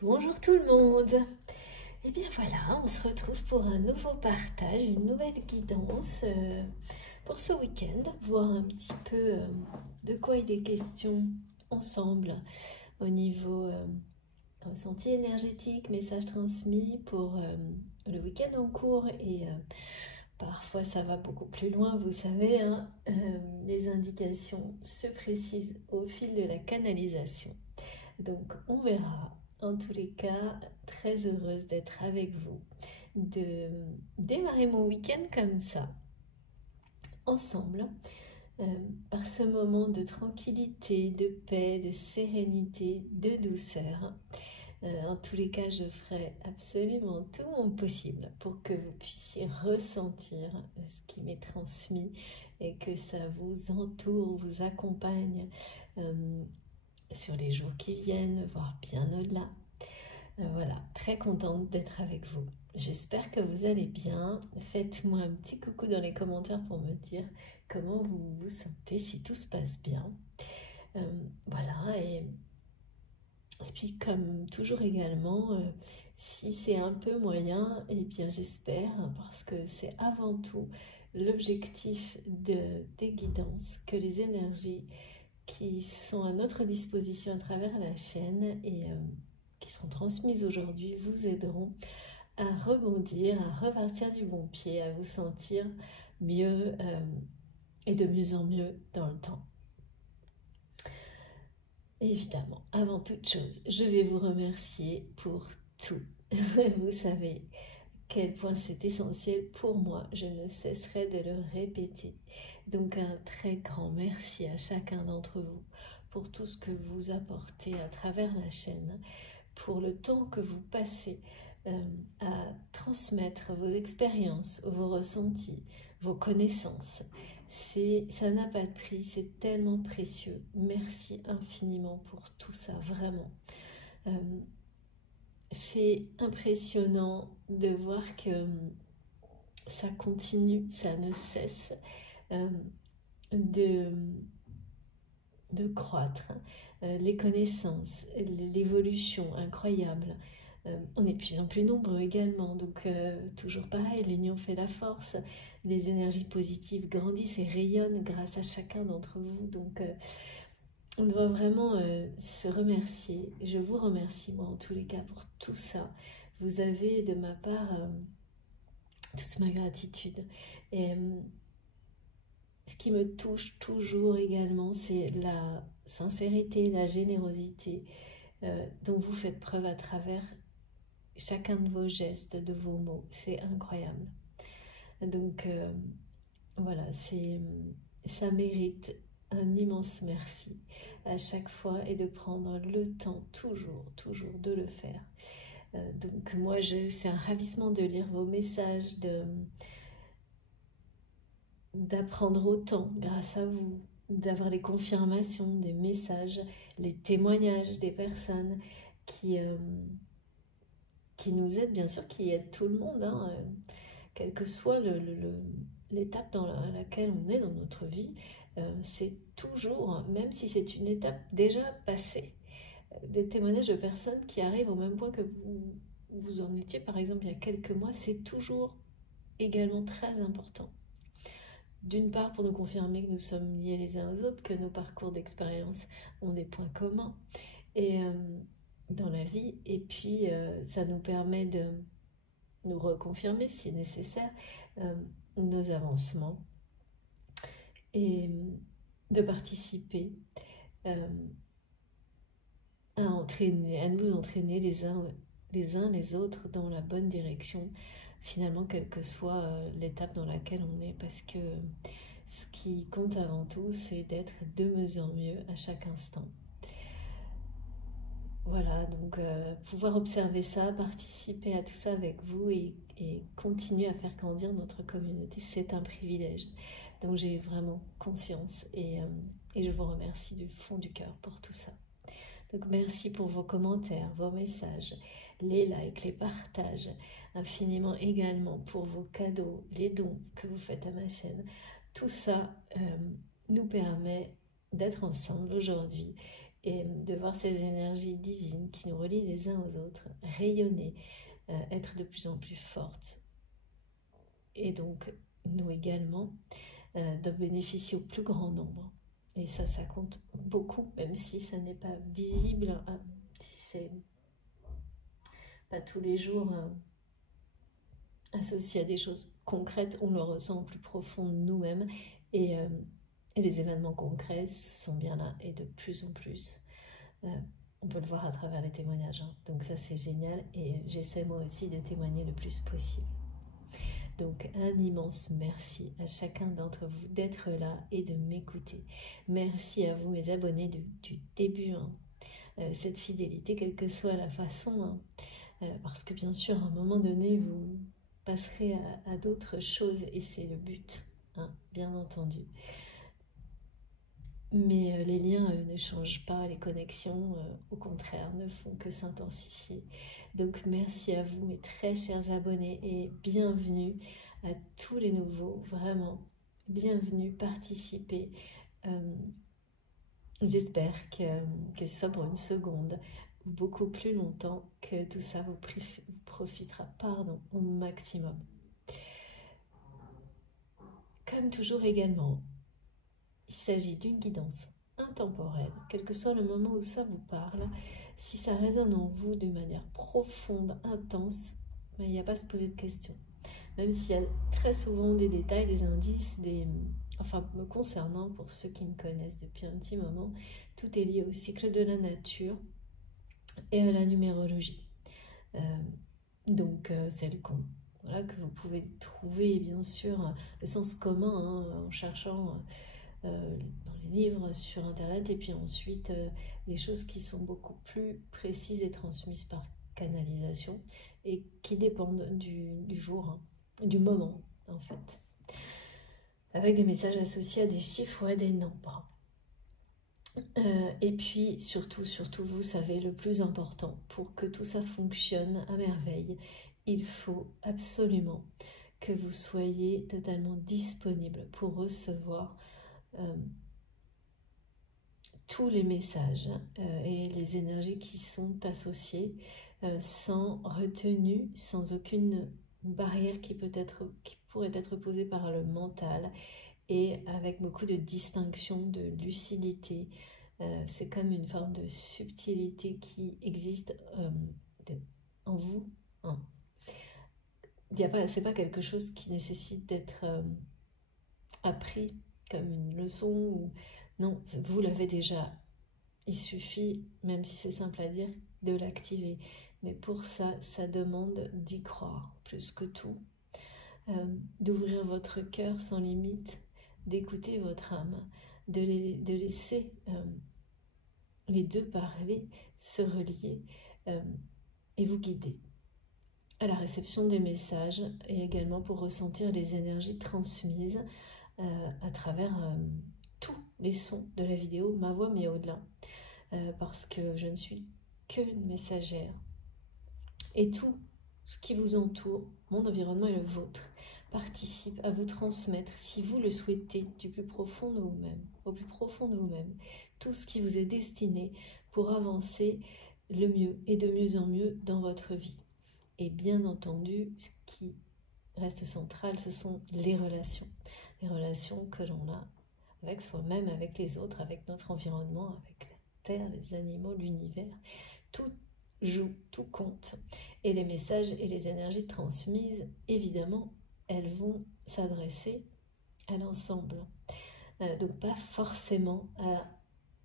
Bonjour tout le monde. Et bien voilà, on se retrouve pour un nouveau partage, une nouvelle guidance pour ce week-end, voir un petit peu de quoi il est question ensemble au niveau ressenti énergétique, message transmis pour le week-end en cours et parfois ça va beaucoup plus loin, vous savez, hein, les indications se précisent au fil de la canalisation. Donc on verra. En tous les cas, très heureuse d'être avec vous, de démarrer mon week-end comme ça, ensemble, euh, par ce moment de tranquillité, de paix, de sérénité, de douceur. En tous les cas, je ferai absolument tout mon possible pour que vous puissiez ressentir ce qui m'est transmis et que ça vous entoure, vous accompagne sur les jours qui viennent, voire bien au-delà. Voilà, très contente d'être avec vous. J'espère que vous allez bien. Faites-moi un petit coucou dans les commentaires pour me dire comment vous vous sentez, si tout se passe bien. Voilà, et puis comme toujours également, si c'est un peu moyen, eh bien j'espère, parce que c'est avant tout l'objectif des guidances, que les énergies qui sont à notre disposition à travers la chaîne et qui seront transmises aujourd'hui vous aideront à rebondir, à repartir du bon pied, à vous sentir mieux et de mieux en mieux dans le temps. Évidemment, avant toute chose, je vais vous remercier pour tout. Vous savez quel point c'est essentiel pour moi, je ne cesserai de le répéter. Donc un très grand merci à chacun d'entre vous pour tout ce que vous apportez à travers la chaîne, pour le temps que vous passez à transmettre vos expériences, vos ressentis, vos connaissances. Ça n'a pas de prix, c'est tellement précieux. Merci infiniment pour tout ça, vraiment. C'est impressionnant de voir que ça continue, ça ne cesse de croître. Les connaissances, l'évolution incroyable. On est de plus en plus nombreux également, donc toujours pareil, l'union fait la force. Les énergies positives grandissent et rayonnent grâce à chacun d'entre vous. Donc on doit vraiment se remercier. Je vous remercie, moi, en tous les cas, pour tout ça. Vous avez, de ma part, toute ma gratitude. Et ce qui me touche toujours également, c'est la sincérité, la générosité dont vous faites preuve à travers chacun de vos gestes, de vos mots. C'est incroyable. Donc, voilà, ça mérite un immense merci à chaque fois et de prendre le temps toujours de le faire. Donc moi, c'est un ravissement de lire vos messages, d'apprendre autant grâce à vous, d'avoir les confirmations des messages, les témoignages des personnes qui nous aident, bien sûr, qui aident tout le monde, hein, quelle que soit l'étape dans laquelle on est dans notre vie. C'est toujours, même si c'est une étape déjà passée, des témoignages de personnes qui arrivent au même point que vous en étiez, par exemple, il y a quelques mois. C'est toujours également très important. D'une part, pour nous confirmer que nous sommes liés les uns aux autres, que nos parcours d'expérience ont des points communs et, dans la vie. Et puis, ça nous permet de nous reconfirmer, si nécessaire, nos avancements et de participer à nous entraîner les uns les autres dans la bonne direction, finalement, quelle que soit l'étape dans laquelle on est, parce que ce qui compte avant tout, c'est d'être de mieux en mieux à chaque instant. Voilà, donc pouvoir observer ça, participer à tout ça avec vous et continuer à faire grandir notre communauté, c'est un privilège. Donc j'ai vraiment conscience et je vous remercie du fond du cœur pour tout ça. Donc merci pour vos commentaires, vos messages, les likes, les partages, infiniment également pour vos cadeaux, les dons que vous faites à ma chaîne. Tout ça nous permet d'être ensemble aujourd'hui et de voir ces énergies divines qui nous relient les uns aux autres, rayonner, être de plus en plus fortes. Et donc, nous également, de bénéficier au plus grand nombre. Et ça compte beaucoup, même si ça n'est pas visible, si c'est pas tous les jours associé à des choses concrètes, on le ressent au plus profond de nous-mêmes. Et les événements concrets sont bien là et de plus en plus. On peut le voir à travers les témoignages. Donc ça, c'est génial. Et j'essaie moi aussi de témoigner le plus possible. Donc un immense merci à chacun d'entre vous d'être là et de m'écouter. Merci à vous mes abonnés du début, cette fidélité, quelle que soit la façon, parce que bien sûr à un moment donné vous passerez à d'autres choses et c'est le but, bien entendu. Mais les liens, eux, ne changent pas, les connexions, au contraire, ne font que s'intensifier. Donc merci à vous, mes très chers abonnés, et bienvenue à tous les nouveaux, vraiment, bienvenue, participez. J'espère que ce soit pour une seconde ou beaucoup plus longtemps, que tout ça vous profitera au maximum. Comme toujours également, il s'agit d'une guidance intemporelle, quel que soit le moment où ça vous parle. Si ça résonne en vous d'une manière profonde, intense, il n'y a pas à se poser de questions. Même s'il y a très souvent des détails, des indices, enfin me concernant, pour ceux qui me connaissent depuis un petit moment, tout est lié au cycle de la nature et à la numérologie. Donc celle que vous pouvez trouver, bien sûr, le sens commun en cherchant dans les livres, sur internet, et puis ensuite des choses qui sont beaucoup plus précises et transmises par canalisation et qui dépendent du jour, du moment en fait, avec des messages associés à des chiffres ou à des nombres. Et puis surtout, vous savez, le plus important pour que tout ça fonctionne à merveille, il faut absolument que vous soyez totalement disponible pour recevoir tous les messages et les énergies qui sont associées, sans retenue, sans aucune barrière qui pourrait être posée par le mental, et avec beaucoup de distinction, de lucidité. C'est comme une forme de subtilité qui existe en vous. C'est pas quelque chose qui nécessite d'être appris comme une leçon, ou non, vous l'avez déjà. Il suffit, même si c'est simple à dire, de l'activer. Mais pour ça, ça demande d'y croire plus que tout, d'ouvrir votre cœur sans limite, d'écouter votre âme, de laisser les deux parler, se relier et vous guider à la réception des messages, et également pour ressentir les énergies transmises à travers tous les sons de la vidéo, ma voix, mais au-delà, parce que je ne suis qu'une messagère, et tout ce qui vous entoure, mon environnement et le vôtre, participe à vous transmettre, si vous le souhaitez, du plus profond de vous-même, au plus profond de vous-même, tout ce qui vous est destiné pour avancer le mieux et de mieux en mieux dans votre vie. Et bien entendu, ce qui reste central, ce sont les relations que l'on a avec soi-même, avec les autres, avec notre environnement, avec la terre, les animaux, l'univers. Tout joue, tout compte. Et les messages et les énergies transmises, évidemment, elles vont s'adresser à l'ensemble. Donc pas forcément à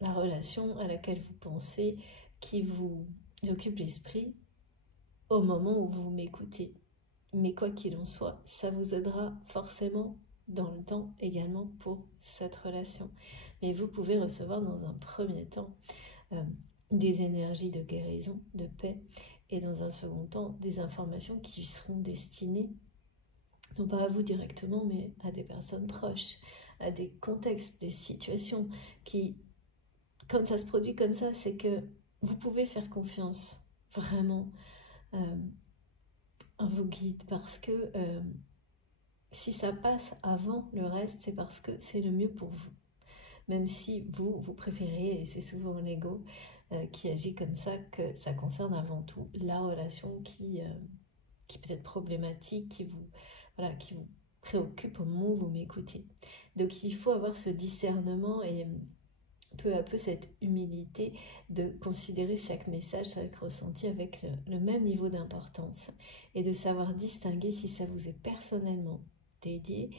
la relation à laquelle vous pensez, qui vous occupe l'esprit au moment où vous m'écoutez. Mais quoi qu'il en soit, ça vous aidera forcément dans le temps également pour cette relation. Mais vous pouvez recevoir dans un premier temps des énergies de guérison, de paix, et dans un second temps des informations qui seront destinées non pas à vous directement, mais à des personnes proches, à des contextes, des situations qui, quand ça se produit comme ça, c'est que vous pouvez faire confiance vraiment à vos guides, parce que si ça passe avant le reste, c'est parce que c'est le mieux pour vous. même si vous préférez, et c'est souvent l'ego qui agit comme ça, que ça concerne avant tout la relation qui peut être problématique, voilà, qui vous préoccupe au moment où vous m'écoutez. Donc il faut avoir ce discernement et peu à peu cette humilité de considérer chaque message, chaque ressenti avec le même niveau d'importance et de savoir distinguer si ça vous est personnellement dédié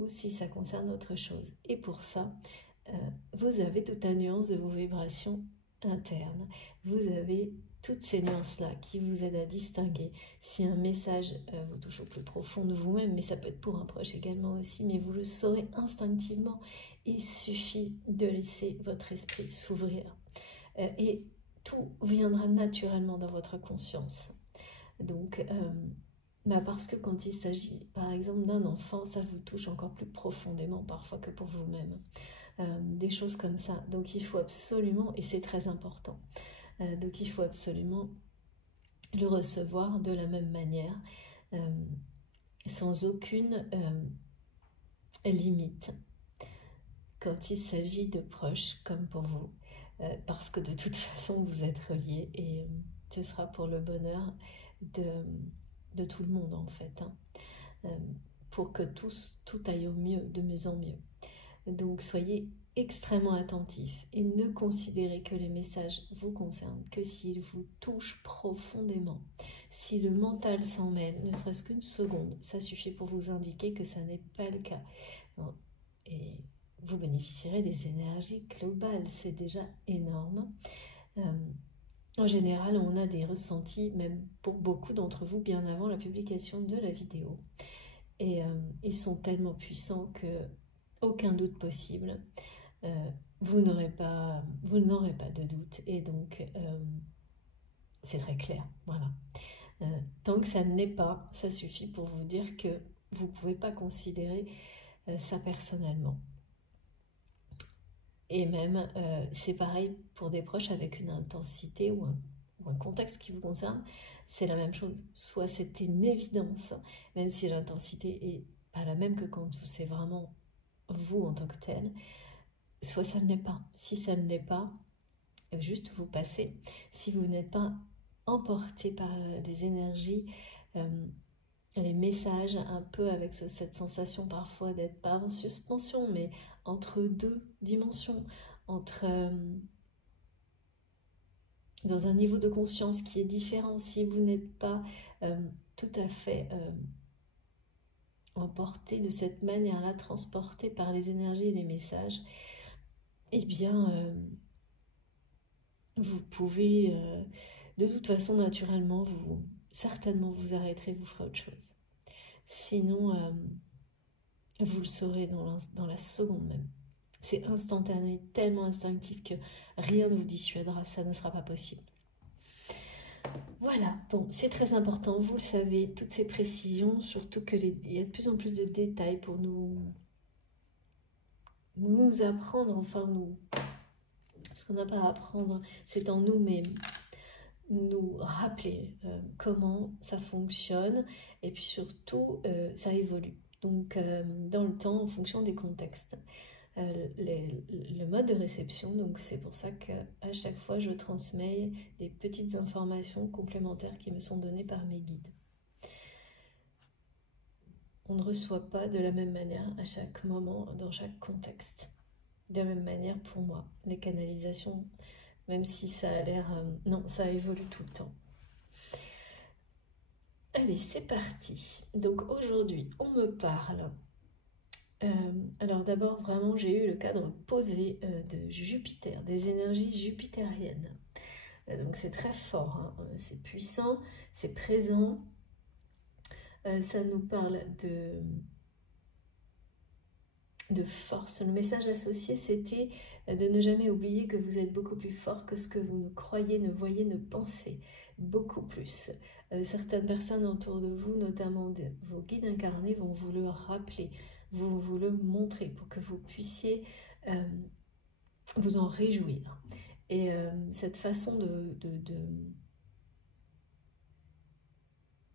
ou si ça concerne autre chose. Et pour ça, vous avez toute la nuance de vos vibrations internes. Vous avez toutes ces nuances-là qui vous aident à distinguer si un message vous touche au plus profond de vous-même, mais ça peut être pour un proche également aussi, mais vous le saurez instinctivement. Il suffit de laisser votre esprit s'ouvrir et tout viendra naturellement dans votre conscience. Donc, parce que quand il s'agit par exemple d'un enfant, ça vous touche encore plus profondément parfois que pour vous-même. Des choses comme ça. Donc il faut absolument, et c'est très important, donc il faut absolument le recevoir de la même manière, sans aucune limite, quand il s'agit de proches comme pour vous, parce que de toute façon vous êtes reliés et ce sera pour le bonheur de tout le monde en fait, hein, pour que tout aille au mieux, de mieux en mieux. Donc soyez extrêmement attentifs et ne considérez que les messages vous concernent que s'ils vous touchent profondément. Si le mental s'en mêle, ne serait-ce qu'une seconde, ça suffit pour vous indiquer que ça n'est pas le cas. Et vous bénéficierez des énergies globales, c'est déjà énorme. En général, on a des ressentis, même pour beaucoup d'entre vous, bien avant la publication de la vidéo. Et ils sont tellement puissants que aucun doute possible. Vous n'aurez pas de doute. Et donc, c'est très clair. Voilà. Tant que ça ne l'est pas, ça suffit pour vous dire que vous ne pouvez pas considérer ça personnellement. Et même, c'est pareil pour des proches avec une intensité ou un contexte qui vous concerne, c'est la même chose. Soit c'est une évidence, même si l'intensité est pas la même que quand c'est vraiment vous en tant que tel, soit ça ne l'est pas. Si ça ne l'est pas, juste vous passez. Si vous n'êtes pas emporté par des énergies, les messages, un peu avec cette sensation parfois d'être pas en suspension, mais entre deux dimensions, dans un niveau de conscience qui est différent. Si vous n'êtes pas tout à fait emporté de cette manière-là, transporté par les énergies et les messages, eh bien, vous pouvez, de toute façon, naturellement, certainement vous arrêterez, vous ferez autre chose. Sinon, vous le saurez dans la seconde même. C'est instantané, tellement instinctif que rien ne vous dissuadera, ça ne sera pas possible. Voilà, bon, c'est très important, vous le savez, toutes ces précisions, surtout qu'il y a de plus en plus de détails pour nous apprendre, enfin parce qu'on n'a pas à apprendre, c'est en nous, mais nous rappeler comment ça fonctionne, et puis surtout, ça évolue. Donc, dans le temps, en fonction des contextes. Le mode de réception, donc c'est pour ça qu'à chaque fois je transmets des petites informations complémentaires qui me sont données par mes guides. On ne reçoit pas de la même manière à chaque moment, dans chaque contexte. De la même manière pour moi, les canalisations, même si ça a l'air... non, ça évolue tout le temps. Allez, c'est parti. Donc aujourd'hui, on me parle... alors d'abord, vraiment, j'ai eu le cadre posé de Jupiter, des énergies jupitériennes. Donc c'est très fort, hein, c'est puissant, c'est présent. Ça nous parle de force. Le message associé, c'était de ne jamais oublier que vous êtes beaucoup plus fort que ce que vous ne croyez, ne voyez, ne pensez. Beaucoup plus. Certaines personnes autour de vous, notamment vos guides incarnés, vont vous le rappeler, vont vous le montrer pour que vous puissiez vous en réjouir. Et cette façon de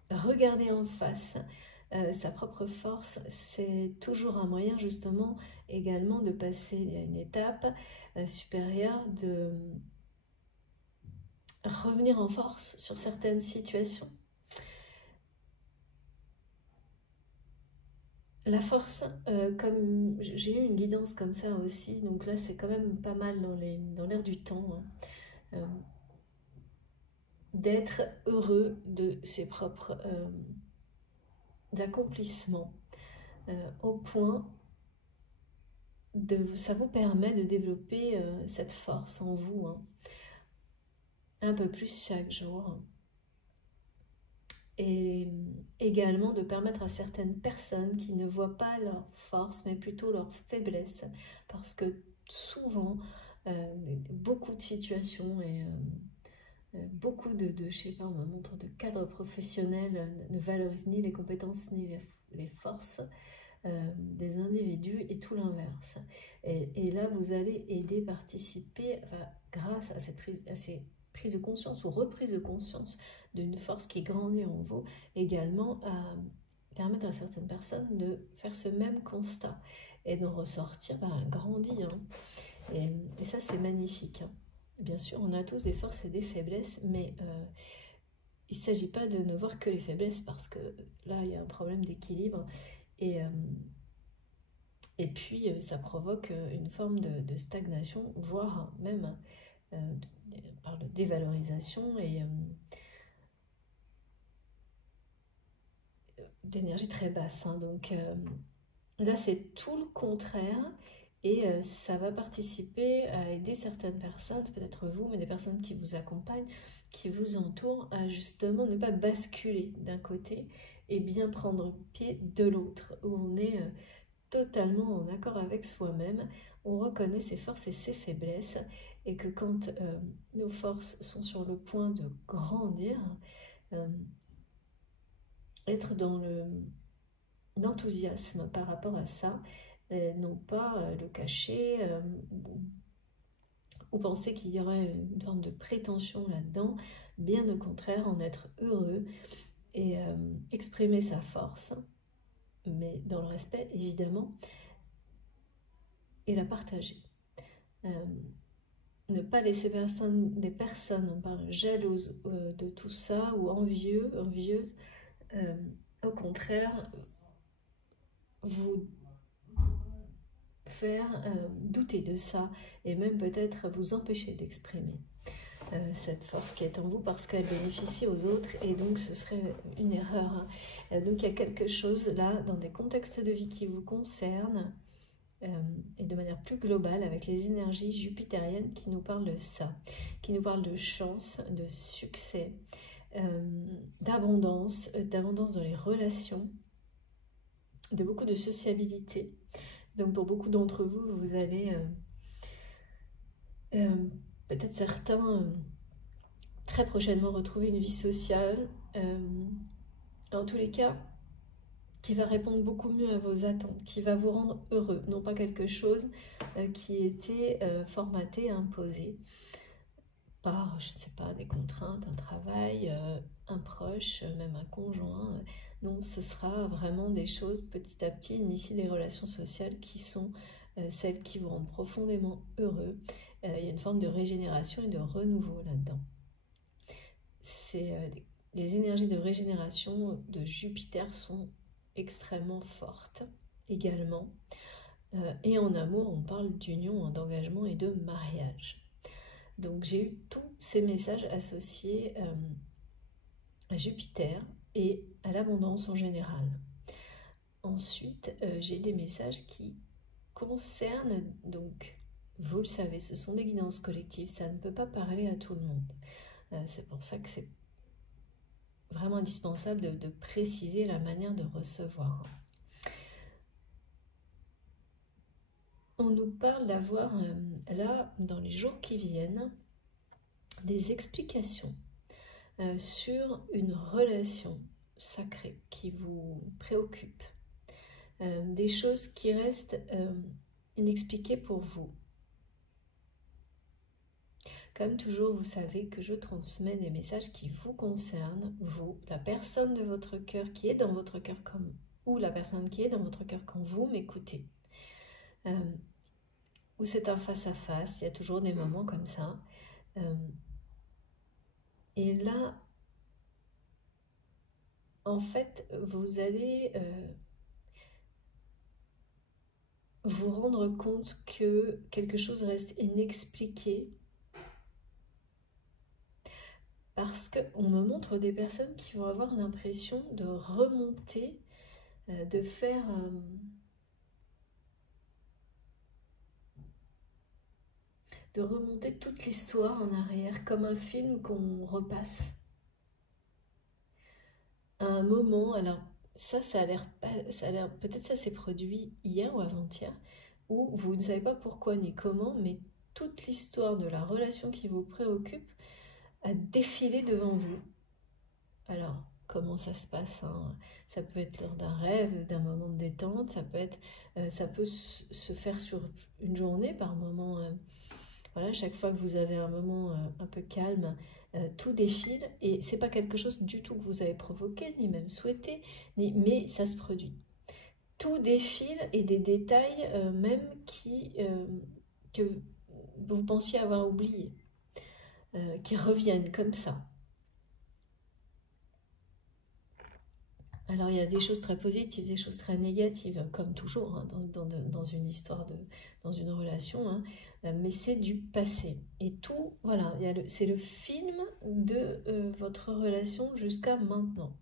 regarder en face sa propre force, c'est toujours un moyen justement également de passer à une étape supérieure, de revenir en force sur certaines situations. La force, comme j'ai eu une guidance comme ça aussi, donc là c'est quand même pas mal dans l'air du temps, hein, d'être heureux de ses propres accomplissements, au point ça vous permet de développer cette force en vous, hein, un peu plus chaque jour. Et également de permettre à certaines personnes qui ne voient pas leur force, mais plutôt leur faiblesse, parce que souvent, beaucoup de situations et beaucoup je sais pas, on me montre de cadres professionnels ne valorisent ni les compétences ni les forces des individus et tout l'inverse. Et là, vous allez aider, participer, enfin, grâce à ces prises de conscience ou reprises de conscience d'une force qui grandit en vous, également à permettre à certaines personnes de faire ce même constat et d'en ressortir grandi. Hein. Et ça, c'est magnifique. Hein. Bien sûr, on a tous des forces et des faiblesses, mais il ne s'agit pas de ne voir que les faiblesses, parce que là, il y a un problème d'équilibre. Et puis, ça provoque une forme de stagnation, voire même, on parle de dévalorisation et d'énergie très basse. Hein. Donc là, c'est tout le contraire. Et ça va participer à aider certaines personnes, peut-être vous, mais des personnes qui vous accompagnent, qui vous entourent, à justement ne pas basculer d'un côté et bien prendre pied de l'autre, où on est totalement en accord avec soi-même, on reconnaît ses forces et ses faiblesses, et que quand nos forces sont sur le point de grandir, être dans l'enthousiasme par rapport à ça, non pas le cacher ou penser qu'il y aurait une forme de prétention là-dedans, bien au contraire, en être heureux et exprimer sa force, mais dans le respect évidemment, et la partager. Ne pas laisser des personnes, on parle jalouses de tout ça, ou envieuses, au contraire, vous faire douter de ça, et même peut-être vous empêcher d'exprimer cette force qui est en vous, parce qu'elle bénéficie aux autres, et donc ce serait une erreur. Donc il y a quelque chose là, dans des contextes de vie qui vous concernent, et de manière plus globale, avec les énergies jupitériennes qui nous parlent de ça, qui nous parlent de chance, de succès, d'abondance dans les relations, de beaucoup de sociabilité. Donc pour beaucoup d'entre vous, vous allez peut-être certains très prochainement retrouver une vie sociale, en tous les cas qui va répondre beaucoup mieux à vos attentes, qui va vous rendre heureux, non pas quelque chose qui était formaté, imposé par, je ne sais pas, des contraintes, un travail, un proche, même un conjoint. Non, ce sera vraiment des choses petit à petit, initier des relations sociales qui sont celles qui vous rendent profondément heureux. Il y a une forme de régénération et de renouveau là-dedans. Les énergies de régénération de Jupiter sont extrêmement fortes également. Et en amour, on parle d'union, d'engagement et de mariage. Donc j'ai eu tous ces messages associés à Jupiter et à l'abondance en général. Ensuite, j'ai des messages qui concernent, donc, vous le savez, ce sont des guidances collectives, ça ne peut pas parler à tout le monde. C'est pour ça que c'est vraiment indispensable de préciser la manière de recevoir. On nous parle d'avoir, là, dans les jours qui viennent, des explications sur une relation sacrée qui vous préoccupe. Des choses qui restent inexpliquées pour vous. Comme toujours, vous savez que je transmets des messages qui vous concernent, vous, la personne de votre cœur qui est dans votre cœur comme, ou la personne qui est dans votre cœur quand vous m'écoutez. Ou c'est un face-à-face, il y a toujours des moments comme ça. Et là, en fait, vous allez vous rendre compte que quelque chose reste inexpliqué parce qu'on me montre des personnes qui vont avoir l'impression de remonter, de faire... de remonter toute l'histoire en arrière, comme un film qu'on repasse. À un moment, alors ça a l'air, peut-être ça s'est produit hier ou avant-hier, où vous ne savez pas pourquoi ni comment, mais toute l'histoire de la relation qui vous préoccupe a défilé devant vous. Alors, comment ça se passe, hein? Ça peut être lors d'un rêve, d'un moment de détente, ça peut se faire sur une journée par moment. Voilà, chaque fois que vous avez un moment un peu calme, tout défile et c'est pas quelque chose du tout que vous avez provoqué, ni même souhaité, mais ça se produit. Tout défile et des détails même que vous pensiez avoir oubliés, qui reviennent comme ça. Alors il y a des choses très positives, des choses très négatives, comme toujours hein, dans une histoire, dans une relation, hein, mais c'est du passé. Et tout, voilà, c'est le film de votre relation jusqu'à maintenant.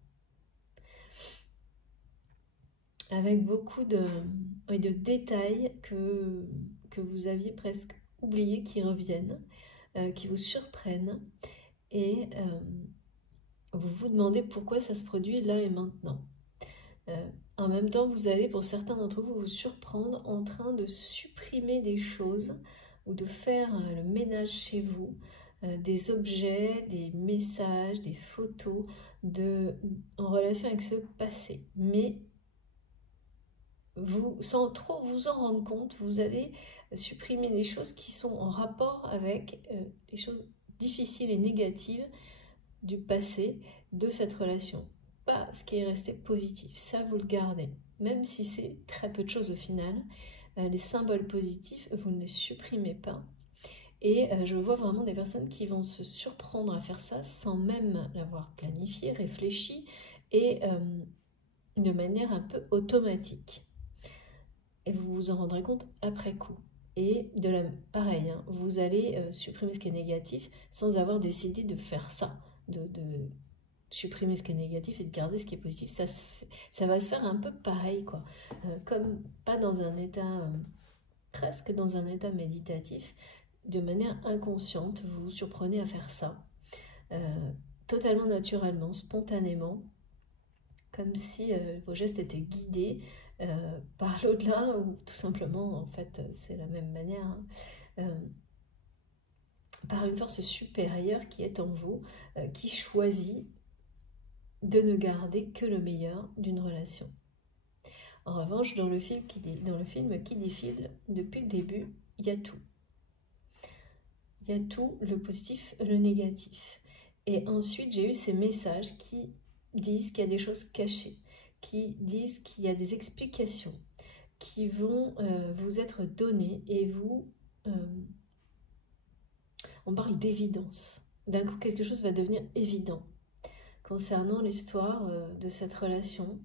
Avec beaucoup de détails que vous aviez presque oubliés qui reviennent, qui vous surprennent, et vous vous demandez pourquoi ça se produit là et maintenant. En même temps, vous allez, pour certains d'entre vous, vous surprendre en train de supprimer des choses ou de faire le ménage chez vous, des objets, des messages, des photos en relation avec ce passé. Mais vous, sans trop vous en rendre compte, vous allez supprimer des choses qui sont en rapport avec les choses difficiles et négatives du passé de cette relation. Pas ce qui est resté positif, ça vous le gardez. Même si c'est très peu de choses au final, les symboles positifs, vous ne les supprimez pas. Et je vois vraiment des personnes qui vont se surprendre à faire ça sans même l'avoir planifié, réfléchi et de manière un peu automatique. Et vous vous en rendrez compte après coup. Et pareil, hein, vous allez supprimer ce qui est négatif sans avoir décidé de faire ça, de supprimer ce qui est négatif et de garder ce qui est positif. Ça va se faire un peu pareil, quoi. Comme pas dans un état, presque dans un état méditatif, de manière inconsciente, vous vous surprenez à faire ça, totalement naturellement, spontanément, comme si vos gestes étaient guidés par l'au-delà, ou tout simplement, en fait, c'est la même manière, hein, par une force supérieure qui est en vous, qui choisit de ne garder que le meilleur d'une relation. En revanche, dans le film qui défile, depuis le début, il y a tout. Il y a tout, le positif, le négatif. Et ensuite, j'ai eu ces messages qui disent qu'il y a des choses cachées, qui disent qu'il y a des explications qui vont vous être données et vous... on parle d'évidence. D'un coup, quelque chose va devenir évident concernant l'histoire de cette relation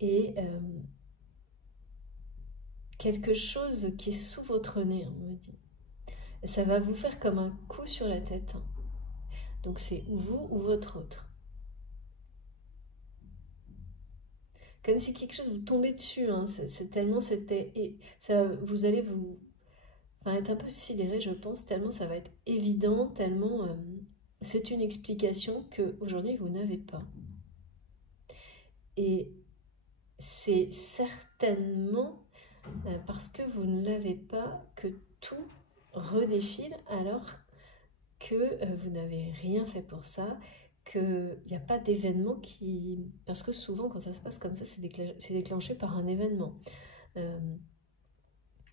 et quelque chose qui est sous votre nez, on me dit. Et ça va vous faire comme un coup sur la tête. Donc c'est vous ou votre autre. Comme si quelque chose vous tombait dessus, hein. C'est tellement c'était... Et ça, vous allez vous... Enfin, être un peu sidéré, je pense, tellement ça va être évident, tellement c'est une explication qu'aujourd'hui vous n'avez pas. Et c'est certainement parce que vous ne l'avez pas que tout redéfile alors que vous n'avez rien fait pour ça, qu'il n'y a pas d'événement qui... Parce que souvent quand ça se passe comme ça, c'est déclenché par un événement.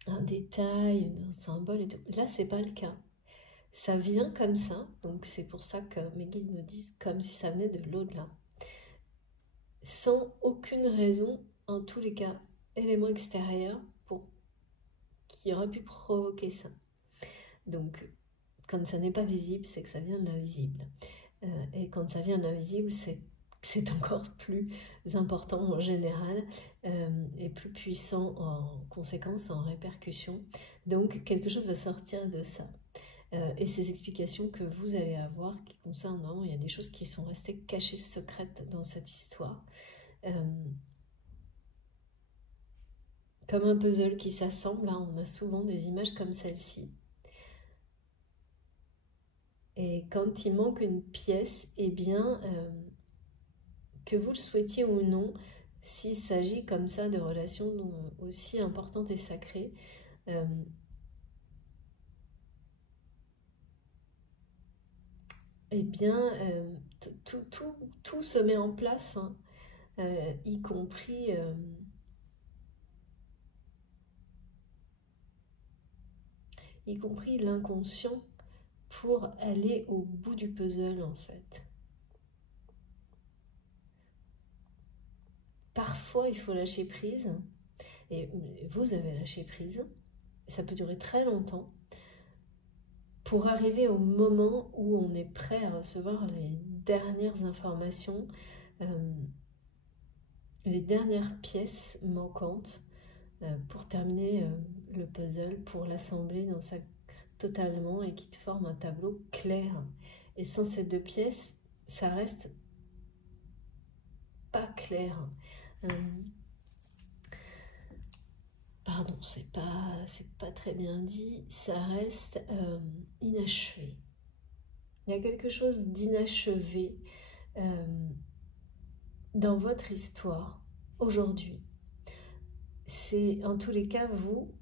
Un détail, un symbole et tout. Là, c'est pas le cas. Ça vient comme ça, donc c'est pour ça que mes guides me disent comme si ça venait de l'au-delà. Sans aucune raison, en tous les cas, élément extérieur pour qui aurait pu provoquer ça. Donc, quand ça n'est pas visible, c'est que ça vient de l'invisible. Et quand ça vient de l'invisible, c'est encore plus important en général et plus puissant en conséquence, en répercussion. Donc, quelque chose va sortir de ça. Et ces explications que vous allez avoir qui concernent, non, il y a des choses qui sont restées cachées, secrètes dans cette histoire. Comme un puzzle qui s'assemble, là, on a souvent des images comme celle-ci. Et quand il manque une pièce, eh bien, que vous le souhaitiez ou non, s'il s'agit comme ça de relations aussi importantes et sacrées, eh bien, tout se met en place, hein, y compris l'inconscient pour aller au bout du puzzle, en fait. Parfois, il faut lâcher prise, et vous avez lâché prise, et ça peut durer très longtemps, pour arriver au moment où on est prêt à recevoir les dernières informations, les dernières pièces manquantes pour terminer le puzzle, pour l'assembler dans sa totalement et qui te forme un tableau clair. Et sans ces deux pièces, ça reste pas clair. Pardon, c'est pas très bien dit, ça reste inachevé. Il y a quelque chose d'inachevé dans votre histoire aujourd'hui. C'est en tous les cas vous,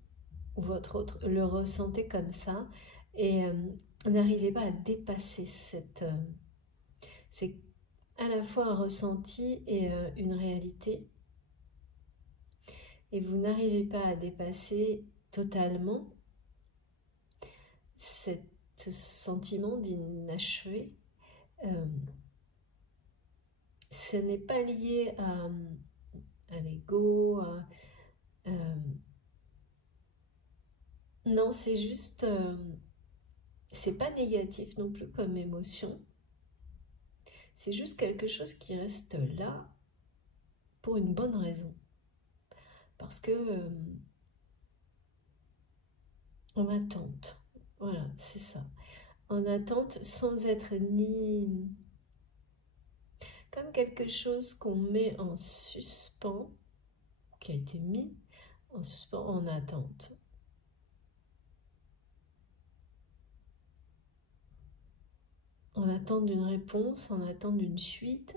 votre autre, le ressentez comme ça et n'arrivez pas à dépasser cette... c'est à la fois un ressenti et une réalité. Et vous n'arrivez pas à dépasser totalement ce sentiment d'inachevé. Ce n'est pas lié à l'ego. Non, c'est juste... c'est pas négatif non plus comme émotion. C'est juste quelque chose qui reste là pour une bonne raison. Parce que en attente. Voilà, c'est ça. En attente sans être ni... comme quelque chose qu'on met en suspens, qui a été mis en suspens en attente. En attente d'une réponse, en attente d'une suite,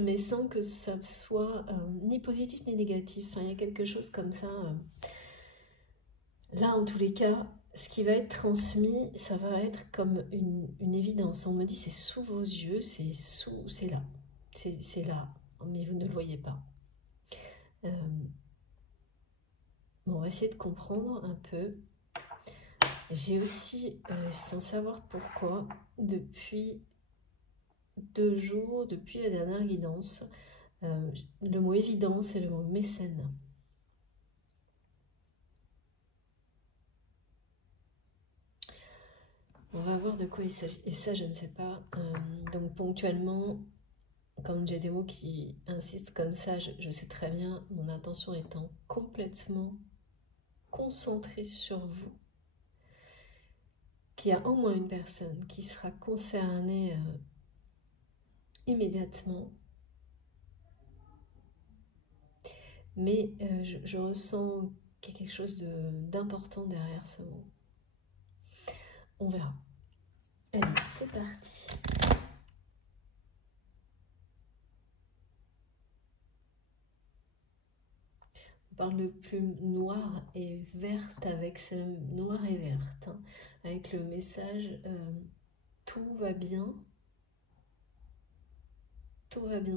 mais sans que ça soit ni positif ni négatif. Enfin, il y a quelque chose comme ça. Là, en tous les cas, ce qui va être transmis, ça va être comme une évidence. On me dit, c'est sous vos yeux, c'est là. C'est là, mais vous ne le voyez pas. Bon, on va essayer de comprendre un peu. J'ai aussi, sans savoir pourquoi, depuis 2 jours, depuis la dernière guidance, le mot évidence et le mot mécène. On va voir de quoi il s'agit. Et ça, je ne sais pas. Donc, ponctuellement, quand j'ai des mots qui insistent comme ça, je sais très bien, mon attention étant complètement concentrée sur vous, qu'il y a au moins une personne qui sera concernée immédiatement. Mais je ressens qu'il y a quelque chose d'important derrière ce mot. On verra. Allez, c'est parti. On parle le plus noir et verte avec ce noir et verte, hein, avec le message tout va bien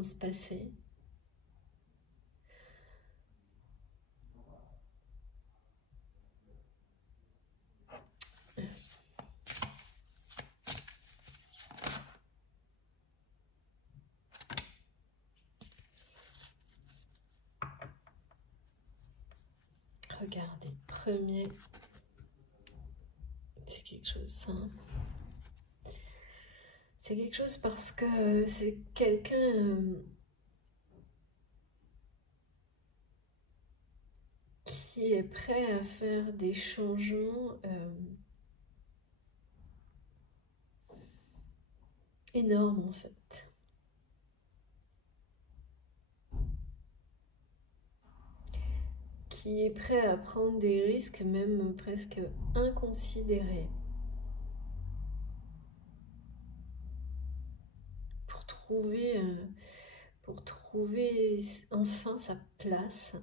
se passer. regarder. Premier, c'est quelque chose, ça. C'est quelque chose parce que c'est quelqu'un qui est prêt à faire des changements énormes en fait. Qui est prêt à prendre des risques même presque inconsidérés pour trouver enfin sa place.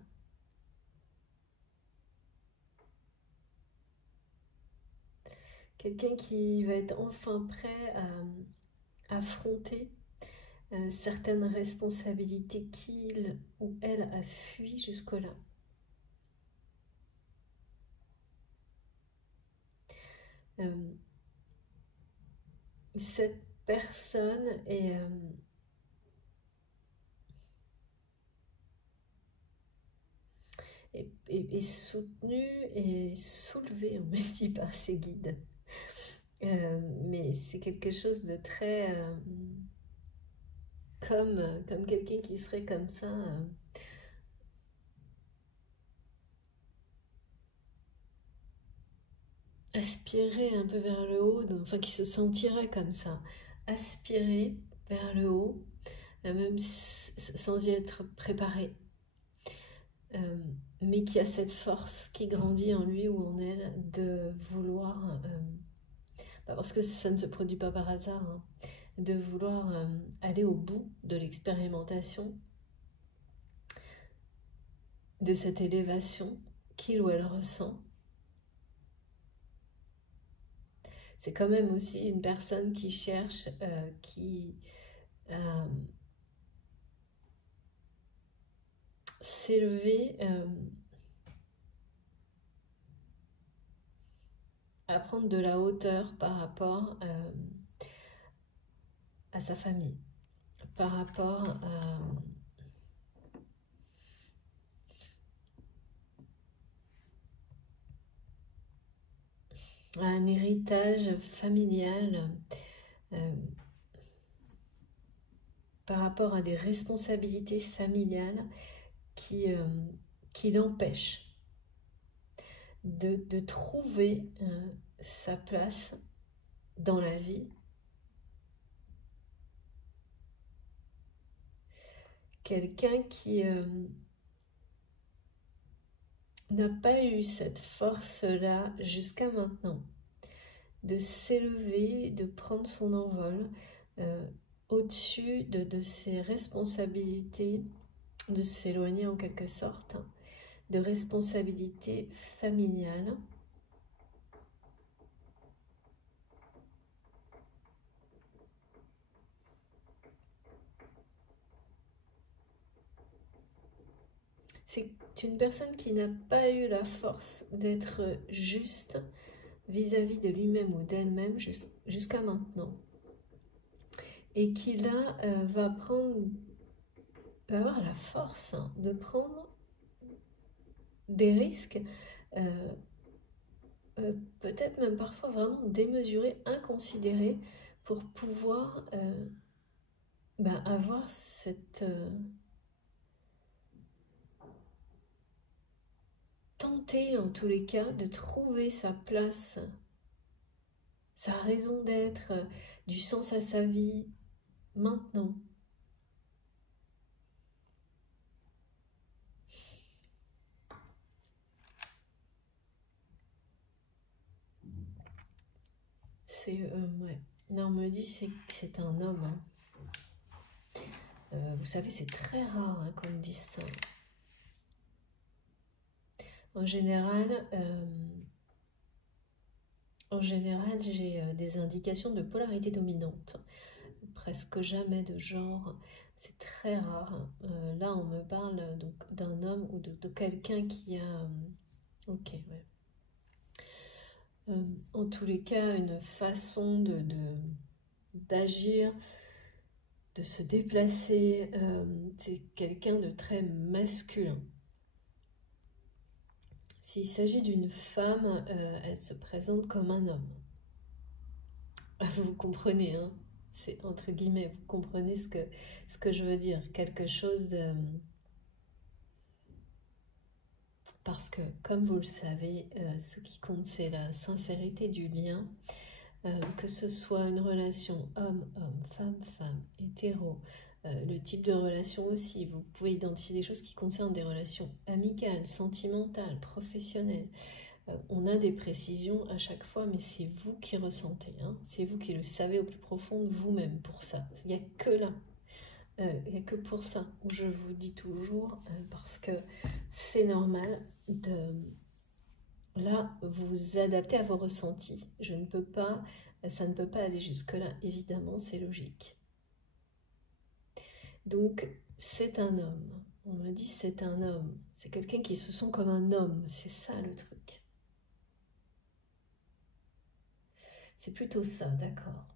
Quelqu'un qui va être enfin prêt à affronter certaines responsabilités qu'il ou elle a fui jusque-là. Cette personne est soutenue et soulevée, on me dit, par ses guides. Mais c'est quelque chose de très... comme quelqu'un qui serait comme ça... aspirer un peu vers le haut, enfin qui se sentirait comme ça, aspirer vers le haut, même sans y être préparé, mais qui a cette force qui grandit en lui ou en elle de vouloir, parce que ça ne se produit pas par hasard, hein, de vouloir aller au bout de l'expérimentation, de cette élévation qu'il ou elle ressent. C'est quand même aussi une personne qui cherche, qui s'élever, à prendre de la hauteur par rapport à sa famille, par rapport à un héritage familial, par rapport à des responsabilités familiales qui l'empêchent de trouver sa place dans la vie. Quelqu'un qui n'a pas eu cette force-là jusqu'à maintenant, de s'élever, de prendre son envol au-dessus de ses responsabilités, de s'éloigner en quelque sorte, de responsabilités familiales. C'est une personne qui n'a pas eu la force d'être juste vis-à-vis de lui-même ou d'elle-même jusqu'à maintenant. Et qui là va avoir la force de prendre des risques, peut-être même parfois vraiment démesurés, inconsidérés, pour pouvoir avoir cette... tenter en tous les cas de trouver sa place, sa raison d'être, du sens à sa vie, maintenant. C'est... ouais. Non, on me dit que c'est un homme. Hein. Vous savez, c'est très rare hein, qu'on me dise ça. En général, j'ai des indications de polarité dominante. Presque jamais de genre. C'est très rare. Là, on me parle donc d'un homme ou de quelqu'un qui a... ok, ouais. En tous les cas, une façon d'agir, de se déplacer. C'est quelqu'un de très masculin. S'il s'agit d'une femme, elle se présente comme un homme. Vous comprenez, hein? C'est entre guillemets, vous comprenez ce que je veux dire. Quelque chose de... Parce que, comme vous le savez, ce qui compte, c'est la sincérité du lien. Que ce soit une relation homme-homme, femme-femme, hétéro, le type de relation aussi. Vous pouvez identifier des choses qui concernent des relations amicales, sentimentales, professionnelles. On a des précisions à chaque fois, mais c'est vous qui ressentez. Hein. C'est vous qui le savez au plus profond de vous-même pour ça. Il n'y a que là. Il n'y a que pour ça où je vous dis toujours, parce que c'est normal de... Là, vous vous adaptez à vos ressentis. Ça ne peut pas aller jusque-là, évidemment, c'est logique. Donc, c'est un homme. On me dit c'est un homme. C'est quelqu'un qui se sent comme un homme. C'est ça le truc. C'est plutôt ça, d'accord.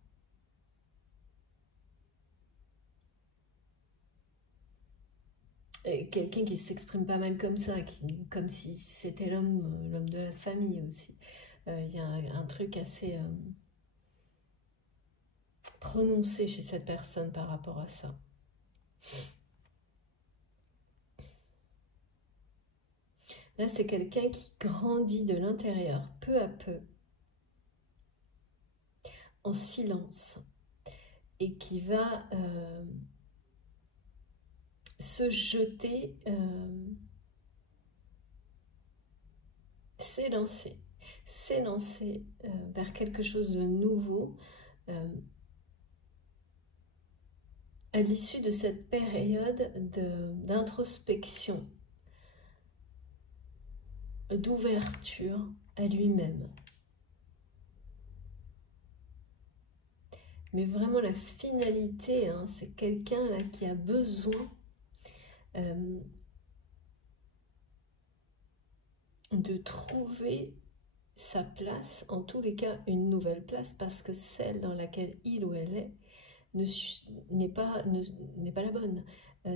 Quelqu'un qui s'exprime pas mal comme ça, comme si c'était l'homme de la famille aussi. Il y a un truc assez prononcé chez cette personne par rapport à ça. Là, c'est quelqu'un qui grandit de l'intérieur, peu à peu, en silence, et qui va se jeter, s'élancer vers quelque chose de nouveau à l'issue de cette période d'introspection, d'ouverture à lui-même. Mais vraiment la finalité, hein, c'est quelqu'un là qui a besoin de trouver sa place, en tous les cas une nouvelle place, parce que celle dans laquelle il ou elle est n'est pas la bonne.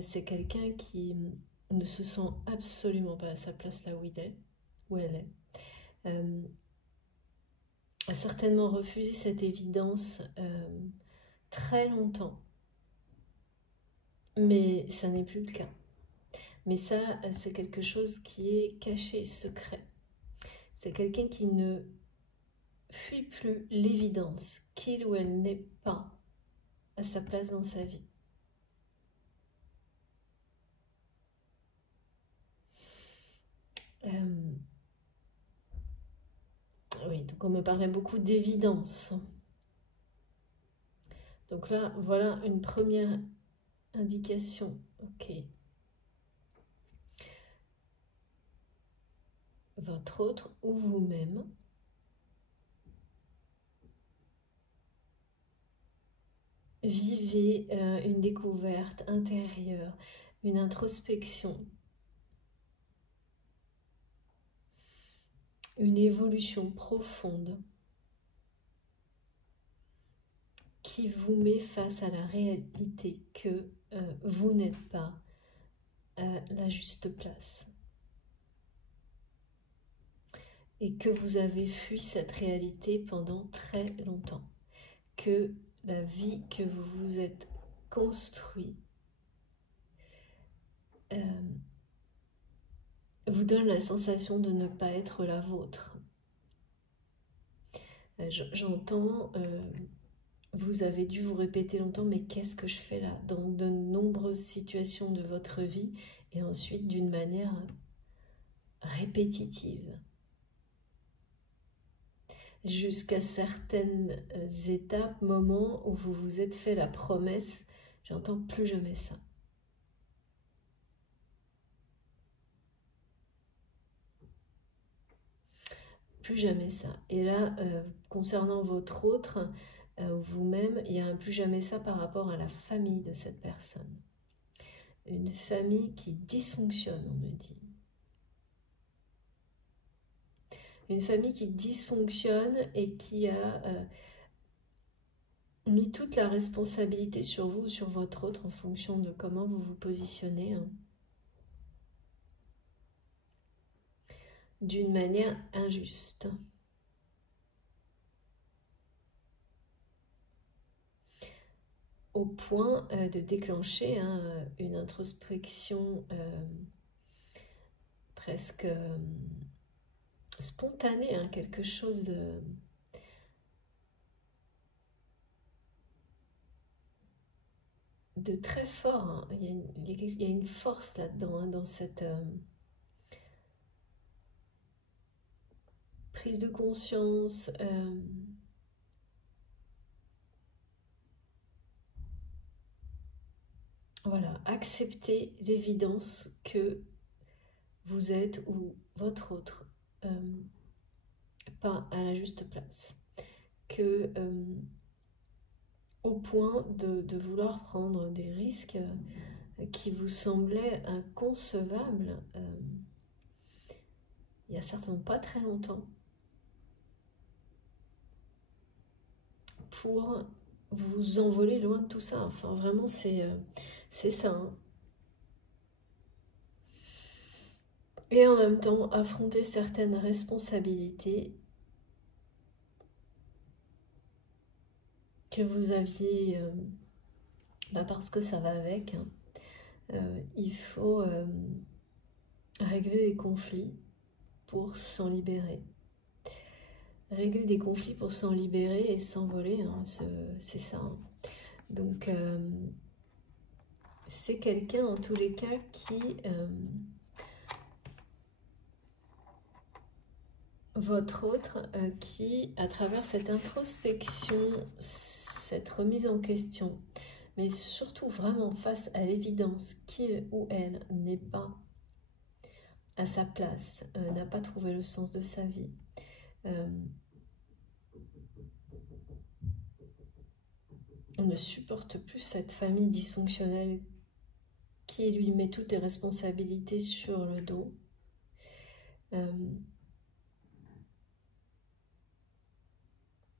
C'est quelqu'un qui ne se sent absolument pas à sa place là où il est, où elle est. A certainement refusé cette évidence très longtemps, mais ça n'est plus le cas. Mais ça, c'est quelque chose qui est caché, secret. C'est quelqu'un qui ne fuit plus l'évidence qu'il ou elle n'est pas à sa place dans sa vie. Oui, donc on me parlait beaucoup d'évidence. Donc là, voilà une première indication. Ok. Votre autre ou vous-même. Vivez une découverte intérieure, une introspection, une évolution profonde qui vous met face à la réalité que vous n'êtes pas à la juste place et que vous avez fui cette réalité pendant très longtemps, que la vie que vous vous êtes construit vous donne la sensation de ne pas être la vôtre. J'entends, vous avez dû vous répéter longtemps, mais qu'est-ce que je fais là? Dans de nombreuses situations de votre vie, et ensuite d'une manière répétitive. Jusqu'à certaines étapes, moments où vous vous êtes fait la promesse, j'entends plus jamais ça. Plus jamais ça. Et là, concernant votre autre, vous-même, il y a un plus jamais ça par rapport à la famille de cette personne. Une famille qui dysfonctionne, on me dit. Une famille qui dysfonctionne et qui a mis toute la responsabilité sur vous, sur votre autre, en fonction de comment vous vous positionnez. Hein. d'une manière injuste. Au point de déclencher une introspection presque spontanée, quelque chose de très fort. Il y a une force là-dedans, dans cette prise de conscience. Voilà, accepter l'évidence que vous êtes ou votre autre pas à la juste place. Que au point de vouloir prendre des risques qui vous semblaient inconcevables il n'y a certainement pas très longtemps, pour vous envoler loin de tout ça. Enfin, vraiment, c'est ça. Hein. Et en même temps, affronter certaines responsabilités que vous aviez, parce que ça va avec. Hein. Il faut régler les conflits pour s'en libérer. Régler des conflits pour s'en libérer et s'envoler, hein, c'est ça. Hein. Donc, c'est quelqu'un en tous les cas qui... votre autre qui, à travers cette introspection, cette remise en question, mais surtout vraiment face à l'évidence qu'il ou elle n'est pas à sa place, n'a pas trouvé le sens de sa vie, on ne supporte plus cette famille dysfonctionnelle qui lui met toutes les responsabilités sur le dos.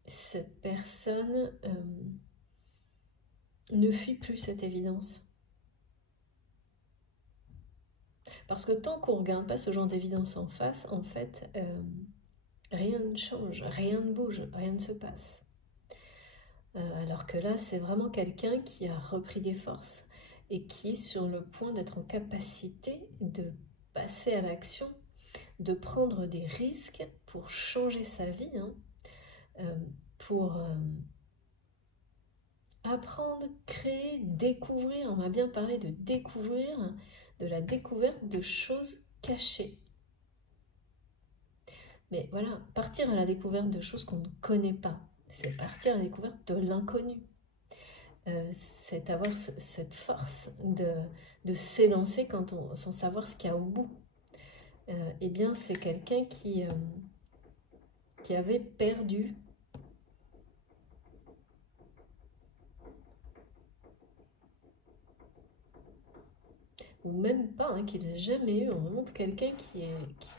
Cette personne ne fuit plus cette évidence. Parce que tant qu'on ne regarde pas ce genre d'évidence en face, en fait, rien ne change, rien ne bouge, rien ne se passe. Alors que là, c'est vraiment quelqu'un qui a repris des forces et qui est sur le point d'être en capacité de passer à l'action, de prendre des risques pour changer sa vie, pour apprendre, créer, découvrir. On m'a bien parlé de découvrir, de la découverte de choses cachées. Mais voilà, partir à la découverte de choses qu'on ne connaît pas, c'est partir à la découverte de l'inconnu. C'est avoir cette force de s'élancer sans savoir ce qu'il y a au bout. Eh bien, c'est quelqu'un qui avait perdu ou même pas, qu'il n'a jamais eu. On me montre quelqu'un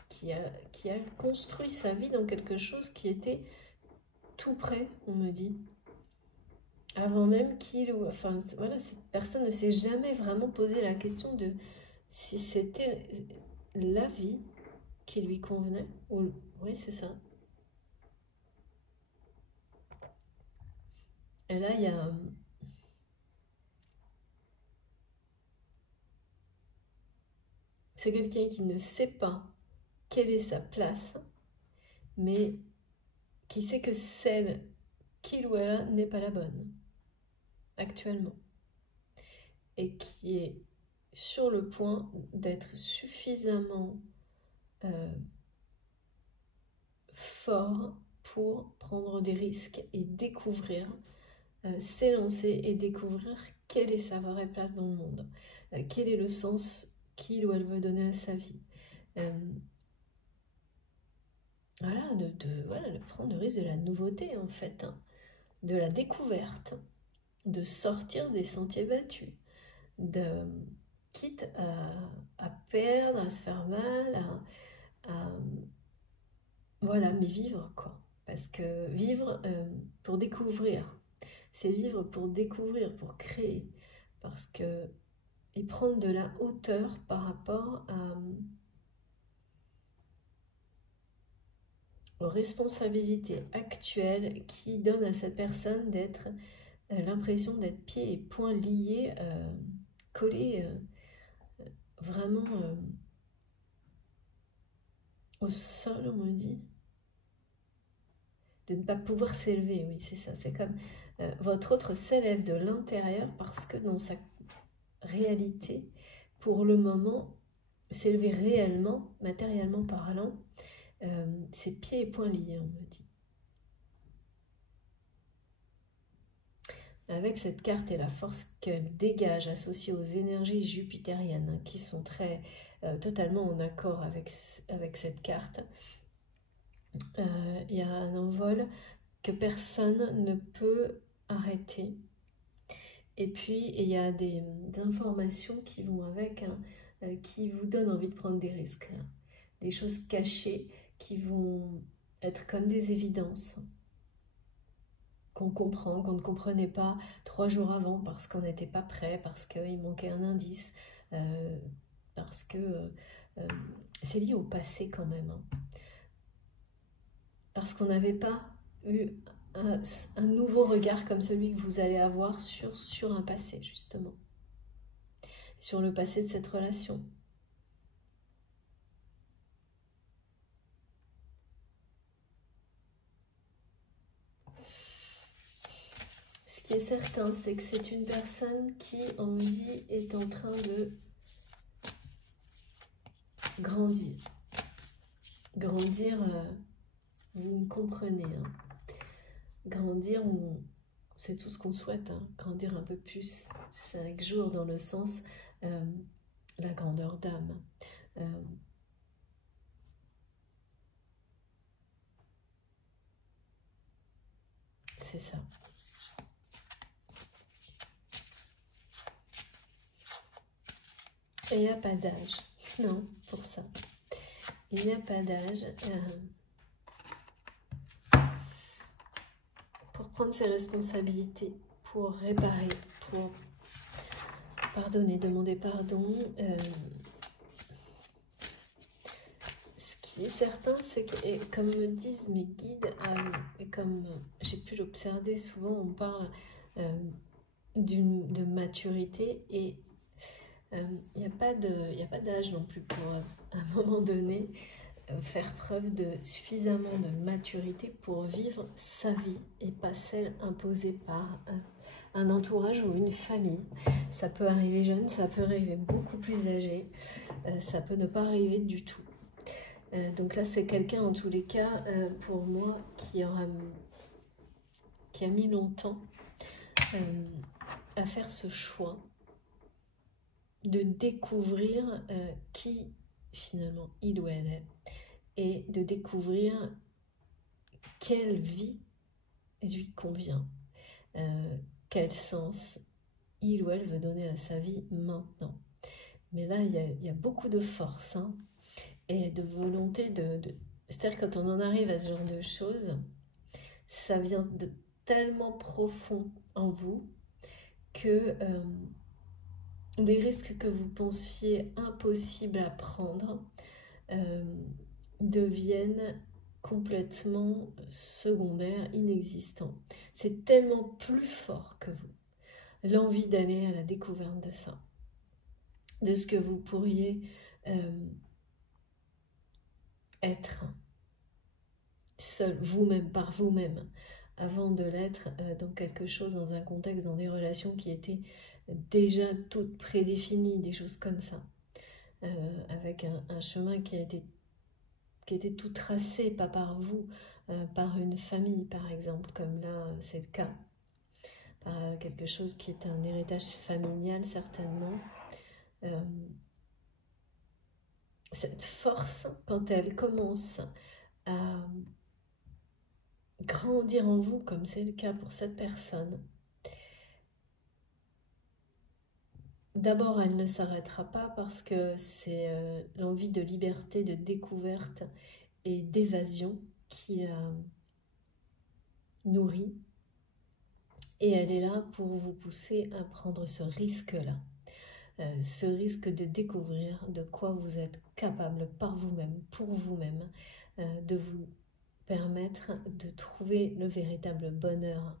qui a construit sa vie dans quelque chose qui était tout près, on me dit. Avant même qu'il... Enfin, voilà, cette personne ne s'est jamais vraiment posé la question de si c'était la vie qui lui convenait. Ou... Oui, c'est ça. Et là, il y a... C'est quelqu'un qui ne sait pas quelle est sa place, mais qui sait que celle qu'il ou elle a n'est pas la bonne, actuellement. Et qui est sur le point d'être suffisamment fort pour prendre des risques et découvrir, s'élancer et découvrir quelle est sa vraie place dans le monde, quel est le sens qu'il ou elle veut donner à sa vie. Voilà, de prendre le risque de la nouveauté en fait, de la découverte, de sortir des sentiers battus, quitte à perdre, à se faire mal, voilà, mais vivre quoi. Parce que vivre pour découvrir, c'est vivre pour découvrir, pour créer. Parce que, et prendre de la hauteur par rapport aux responsabilités actuelles qui donnent à cette personne d'être l'impression d'être pieds et poings liés, collés vraiment au sol, on me dit. De ne pas pouvoir s'élever, oui, c'est ça. C'est comme votre autre s'élève de l'intérieur parce que dans sa réalité, pour le moment, s'élever réellement, matériellement parlant, c'est pieds et poings liés, on me dit. Avec cette carte et la force qu'elle dégage associée aux énergies jupitériennes, hein, qui sont totalement en accord avec cette carte, il y a un envol que personne ne peut arrêter. Et puis, il y a des informations qui vont avec, hein, qui vous donnent envie de prendre des risques. Là. Des choses cachées qui vont être comme des évidences qu'on comprend, qu'on ne comprenait pas 3 jours avant parce qu'on n'était pas prêt, parce qu'il manquait un indice, parce que c'est lié au passé quand même. Hein. Parce qu'on n'avait pas eu un nouveau regard comme celui que vous allez avoir sur un passé, justement. Sur le passé de cette relation. Ce qui est certain, c'est que c'est une personne qui, on me dit, est en train de grandir. Grandir, vous me comprenez, hein. Grandir, c'est tout ce qu'on souhaite, hein. Grandir un peu plus chaque jour dans le sens la grandeur d'âme. C'est ça. Et il n'y a pas d'âge, non, pour ça. Il n'y a pas d'âge. Pour prendre ses responsabilités, pour réparer, pour pardonner, demander pardon. Ce qui est certain, c'est que, et comme me disent mes guides, et comme j'ai pu l'observer souvent, on parle de maturité et il n'y a pas d'âge non plus pour, à un moment donné, faire preuve de suffisamment de maturité pour vivre sa vie et pas celle imposée par un entourage ou une famille. Ça peut arriver jeune, ça peut arriver beaucoup plus âgé, ça peut ne pas arriver du tout. Donc là, c'est quelqu'un, en tous les cas, pour moi, qui a mis longtemps à faire ce choix de découvrir qui, finalement, il ou elle est, et de découvrir quelle vie lui convient, quel sens il ou elle veut donner à sa vie maintenant. Mais là, il y a beaucoup de force, hein, et de volonté c'est-à-dire quand on en arrive à ce genre de choses, ça vient de tellement profond en vous que des risques que vous pensiez impossibles à prendre deviennent complètement secondaires, inexistants. C'est tellement plus fort que vous. L'envie d'aller à la découverte de ça, de ce que vous pourriez être seul, vous-même, par vous-même, avant de l'être dans quelque chose, dans un contexte, dans des relations qui étaient déjà toutes prédéfinies, des choses comme ça, avec un chemin qui était tout tracé, pas par vous, par une famille par exemple, comme là c'est le cas, par quelque chose qui est un héritage familial certainement. Cette force, quand elle commence à grandir en vous, comme c'est le cas pour cette personne, d'abord elle ne s'arrêtera pas parce que c'est l'envie de liberté, de découverte et d'évasion qui la nourrit. Et elle est là pour vous pousser à prendre ce risque-là. Ce risque de découvrir de quoi vous êtes capable par vous-même, pour vous-même, de vous permettre de trouver le véritable bonheur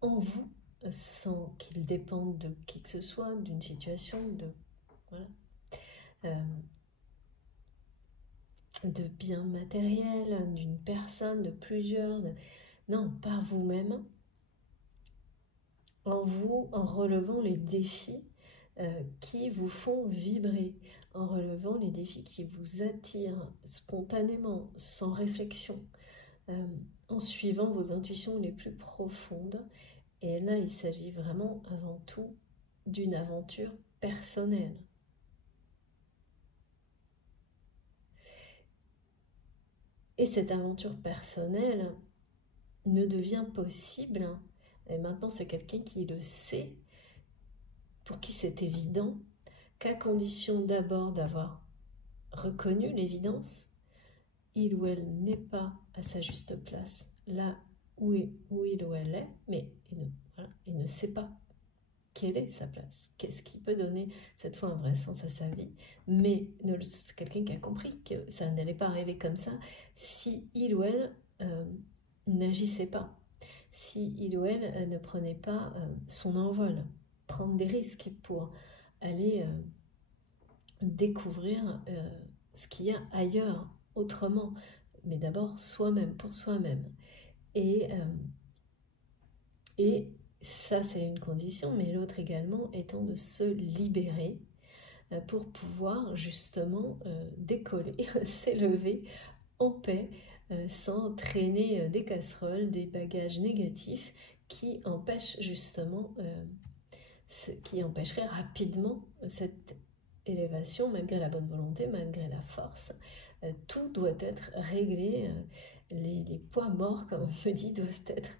en vous, sans qu'il dépende de qui que ce soit, d'une situation, voilà, de biens matériels, d'une personne, de plusieurs. Non, par vous-même, en vous, en relevant les défis qui vous font vibrer, en relevant les défis qui vous attirent spontanément, sans réflexion, en suivant vos intuitions les plus profondes. Et là, il s'agit vraiment avant tout d'une aventure personnelle. Et cette aventure personnelle ne devient possible, et maintenant c'est quelqu'un qui le sait, pour qui c'est évident, qu'à condition d'abord d'avoir reconnu l'évidence, il ou elle n'est pas à sa juste place, là où il ou elle est, mais il ne sait pas quelle est sa place, qu'est-ce qui peut donner cette fois un vrai sens à sa vie, mais c'est quelqu'un qui a compris que ça n'allait pas arriver comme ça si il ou elle n'agissait pas, si il ou elle ne prenait pas son envol, prendre des risques pour aller découvrir ce qu'il y a ailleurs, autrement, mais d'abord soi-même, pour soi-même. Et ça, c'est une condition, mais l'autre également étant de se libérer pour pouvoir justement décoller, s'élever en paix, sans traîner des casseroles, des bagages négatifs qui empêchent justement, qui empêcheraient rapidement cette élévation, malgré la bonne volonté, malgré la force. Tout doit être réglé, les poids morts, comme on me dit, doivent être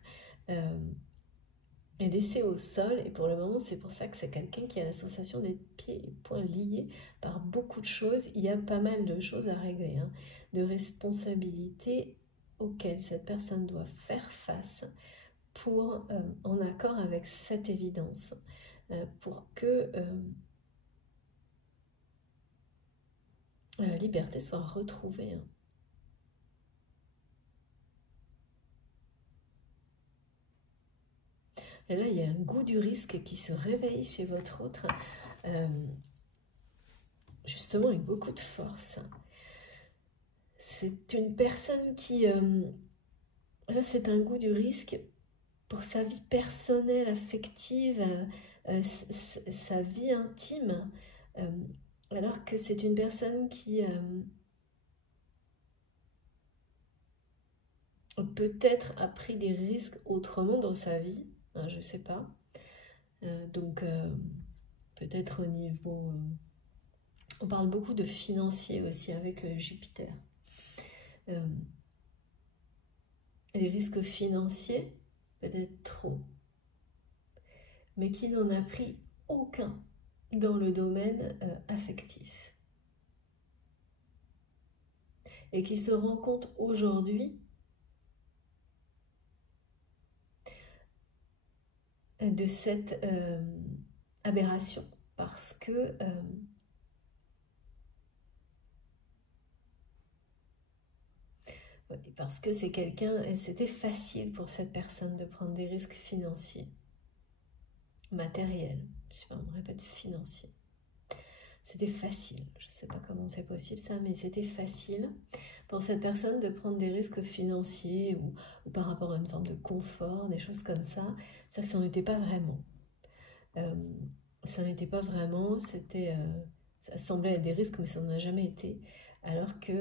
laissés au sol, et pour le moment c'est pour ça que c'est quelqu'un qui a la sensation d'être pieds et poings liés par beaucoup de choses. Il y a pas mal de choses à régler, hein, de responsabilités auxquelles cette personne doit faire face pour, en accord avec cette évidence, pour que la liberté soit retrouvée, hein. Et là, il y a un goût du risque qui se réveille chez votre autre, justement avec beaucoup de force. C'est une personne qui, là, c'est un goût du risque pour sa vie personnelle, affective, sa vie intime, alors que c'est une personne qui peut-être a pris des risques autrement dans sa vie, hein, je ne sais pas. Donc, peut-être au niveau... on parle beaucoup de financier aussi avec Jupiter. Les risques financiers, peut-être trop, mais qui n'en a pris aucun dans le domaine affectif. Et qui se rend compte aujourd'hui de cette aberration, parce que c'est quelqu'un, et c'était facile pour cette personne de prendre des risques financiers, matériels, si on répète financiers. C'était facile, je ne sais pas comment c'est possible ça, mais c'était facile pour cette personne de prendre des risques financiers ou par rapport à une forme de confort, des choses comme ça. C'est que ça n'en était pas vraiment. Ça n'était pas vraiment, c'était, ça semblait être des risques, mais ça n'en a jamais été. Alors que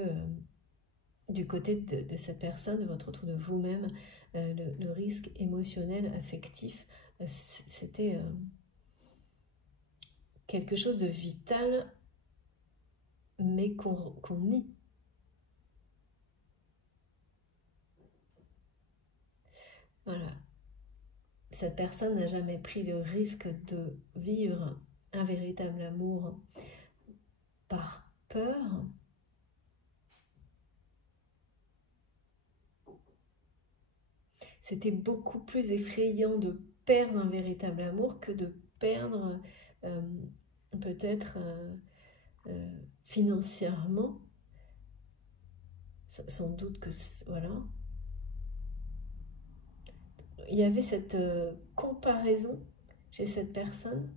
du côté de cette personne, de votre autre, de vous-même, le risque émotionnel, affectif, c'était quelque chose de vital, mais qu'on nie. Voilà. Cette personne n'a jamais pris le risque de vivre un véritable amour par peur. C'était beaucoup plus effrayant de perdre un véritable amour que de perdre peut-être financièrement. Sans doute que, voilà, il y avait cette comparaison chez cette personne.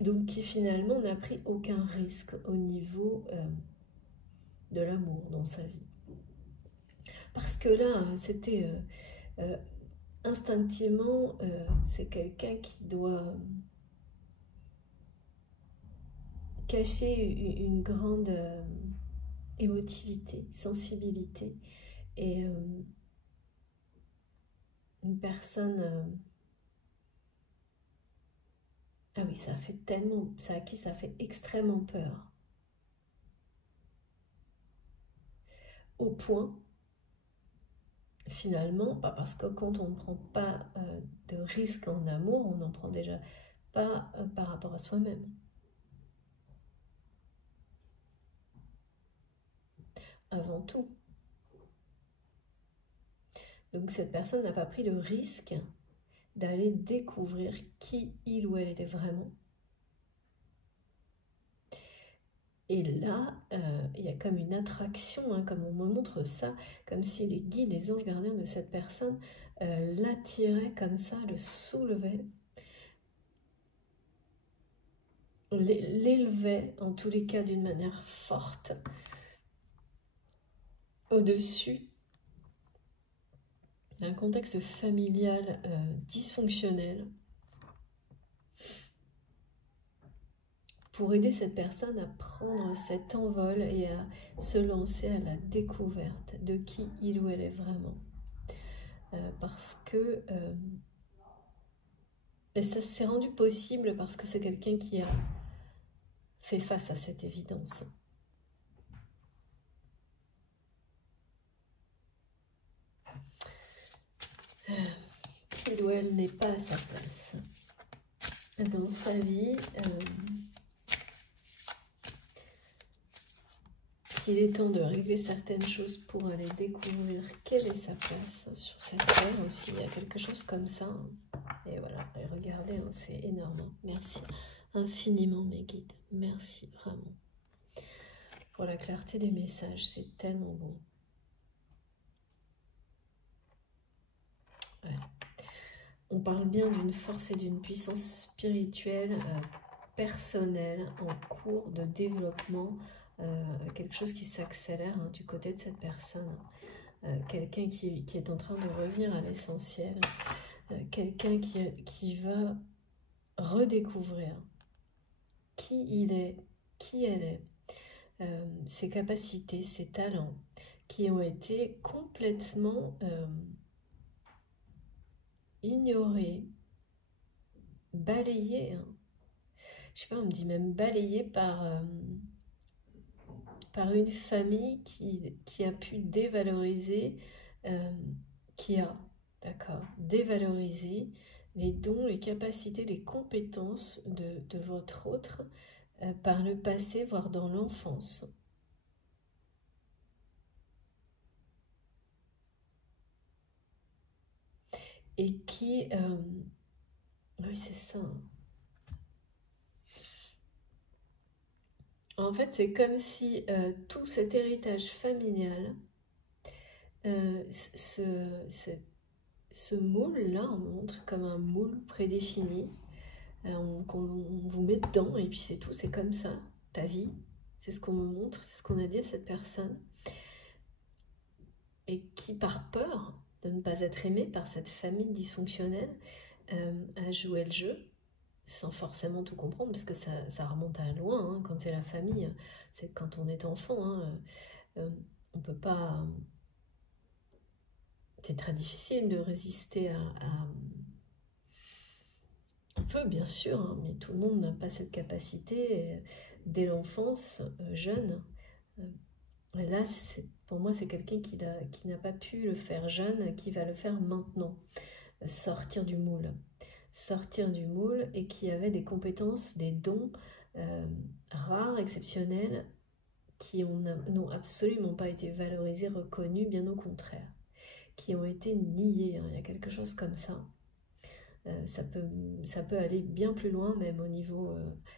Donc qui finalement n'a pris aucun risque au niveau de l'amour dans sa vie. Parce que là, c'était instinctivement, c'est quelqu'un qui doit cacher une grande émotivité, sensibilité. Et une personne... ah oui, ça fait tellement... Ça à qui ça fait extrêmement peur. Au point, finalement, parce que quand on ne prend pas de risque en amour, on n'en prend déjà pas par rapport à soi-même. Avant tout. Donc cette personne n'a pas pris le risque d'aller découvrir qui il ou elle était vraiment. Et là, il y a comme une attraction, hein, comme on me montre ça, comme si les guides, les anges gardiens de cette personne l'attiraient comme ça, le soulevaient, l'élevaient, en tous les cas d'une manière forte, au-dessus d'un contexte familial dysfonctionnel, pour aider cette personne à prendre cet envol et à se lancer à la découverte de qui il ou elle est vraiment. Parce que ça s'est rendu possible parce que c'est quelqu'un qui a fait face à cette évidence. Il ou elle n'est pas à sa place dans sa vie. Qu'il est temps de régler certaines choses pour aller découvrir quelle est sa place sur cette terre aussi. Il y a quelque chose comme ça. Et voilà, et regardez, hein, c'est énorme. Merci infiniment mes guides. Merci vraiment. Pour la clarté des messages, c'est tellement bon. Ouais. On parle bien d'une force et d'une puissance spirituelle personnelle en cours de développement. Quelque chose qui s'accélère hein, du côté de cette personne, quelqu'un qui est en train de revenir à l'essentiel, quelqu'un qui va redécouvrir qui il est, qui elle est, ses capacités, ses talents, qui ont été complètement ignorés, balayés, hein. Je sais pas, on me dit même balayés par une famille qui a pu dévaloriser, d'accord, dévaloriser les dons, les capacités, les compétences de votre autre par le passé, voire dans l'enfance. Et qui... oui, c'est ça. En fait, c'est comme si tout cet héritage familial, ce moule-là, on montre comme un moule prédéfini, qu'on vous met dedans et puis c'est tout, c'est comme ça, ta vie. C'est ce qu'on me montre, c'est ce qu'on a dit à cette personne. Et qui, par peur de ne pas être aimé par cette famille dysfonctionnelle, a joué le jeu, sans forcément tout comprendre, parce que ça remonte à loin, hein, quand c'est la famille, c'est quand on est enfant, hein, on peut pas... C'est très difficile de résister à... On peut bien sûr, hein, mais tout le monde n'a pas cette capacité dès l'enfance, jeune. Et là, pour moi, c'est quelqu'un qui n'a pas pu le faire jeune, qui va le faire maintenant, sortir du moule. Sortir du moule et qui avait des compétences, des dons rares, exceptionnels, qui n'ont absolument pas été valorisés, reconnus, bien au contraire, qui ont été niés, hein. Il y a quelque chose comme ça. Ça peut aller bien plus loin, même au niveau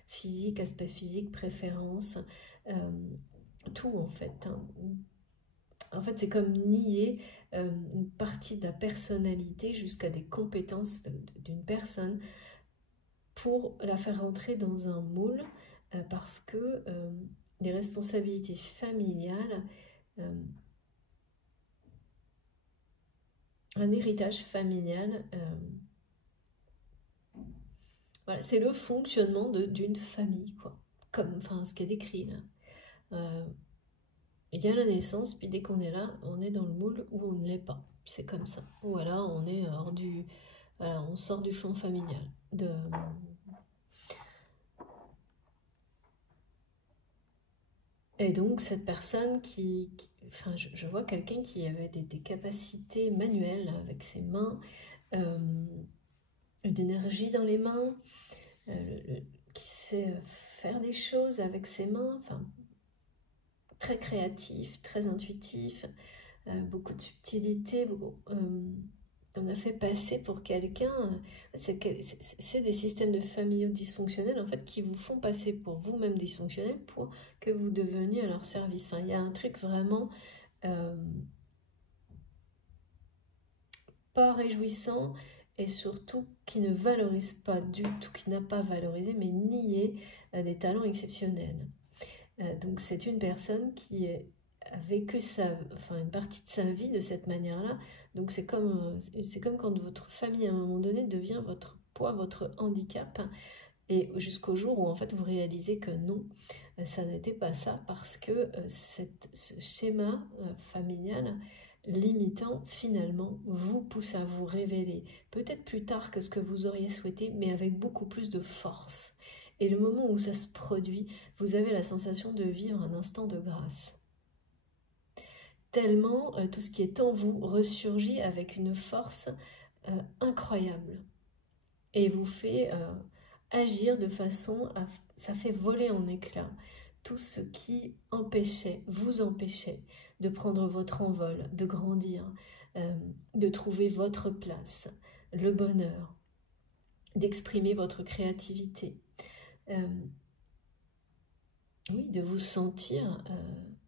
physique, aspect physique, préférence. tout en fait, hein. En fait, c'est comme nier une partie de la personnalité jusqu'à des compétences d'une personne pour la faire rentrer dans un moule parce que les responsabilités familiales, un héritage familial, voilà, c'est le fonctionnement d'une famille, quoi. Comme enfin, ce qui est décrit là. Il y a la naissance, puis dès qu'on est là, on est dans le moule ou on ne l'est pas. C'est comme ça. Ou alors on est hors du. Voilà, on sort du champ familial. Et donc cette personne enfin, je vois quelqu'un qui avait des capacités manuelles avec ses mains, d'énergie dans les mains, qui sait faire des choses avec ses mains, enfin, très créatif, très intuitif, beaucoup de subtilité, on a fait passer pour quelqu'un, c'est des systèmes de famille dysfonctionnels en fait qui vous font passer pour vous-même dysfonctionnel pour que vous deveniez à leur service. Enfin, il y a un truc vraiment pas réjouissant et surtout qui ne valorise pas du tout, qui n'a pas valorisé mais nié des talents exceptionnels. Donc c'est une personne qui a vécu une partie de sa vie de cette manière-là. Donc c'est comme quand votre famille à un moment donné devient votre poids, votre handicap, et jusqu'au jour où en fait vous réalisez que non, ça n'était pas ça, parce que ce schéma familial limitant finalement vous pousse à vous révéler, peut-être plus tard que ce que vous auriez souhaité, mais avec beaucoup plus de force. Et le moment où ça se produit, vous avez la sensation de vivre un instant de grâce. Tellement tout ce qui est en vous ressurgit avec une force incroyable et vous fait agir de façon à... Ça fait voler en éclats tout ce qui vous empêchait de prendre votre envol, de grandir, de trouver votre place, le bonheur, d'exprimer votre créativité. Oui, de vous sentir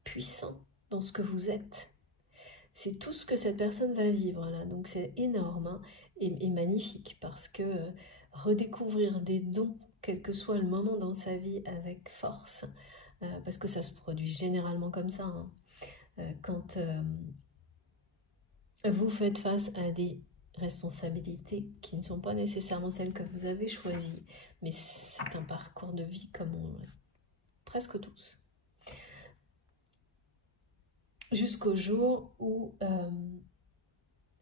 puissant dans ce que vous êtes. C'est tout ce que cette personne va vivre là, donc c'est énorme hein, et magnifique parce que redécouvrir des dons, quel que soit le moment dans sa vie, avec force, parce que ça se produit généralement comme ça, hein, quand vous faites face à des responsabilités qui ne sont pas nécessairement celles que vous avez choisies, mais c'est un parcours de vie comme presque tous. Jusqu'au jour où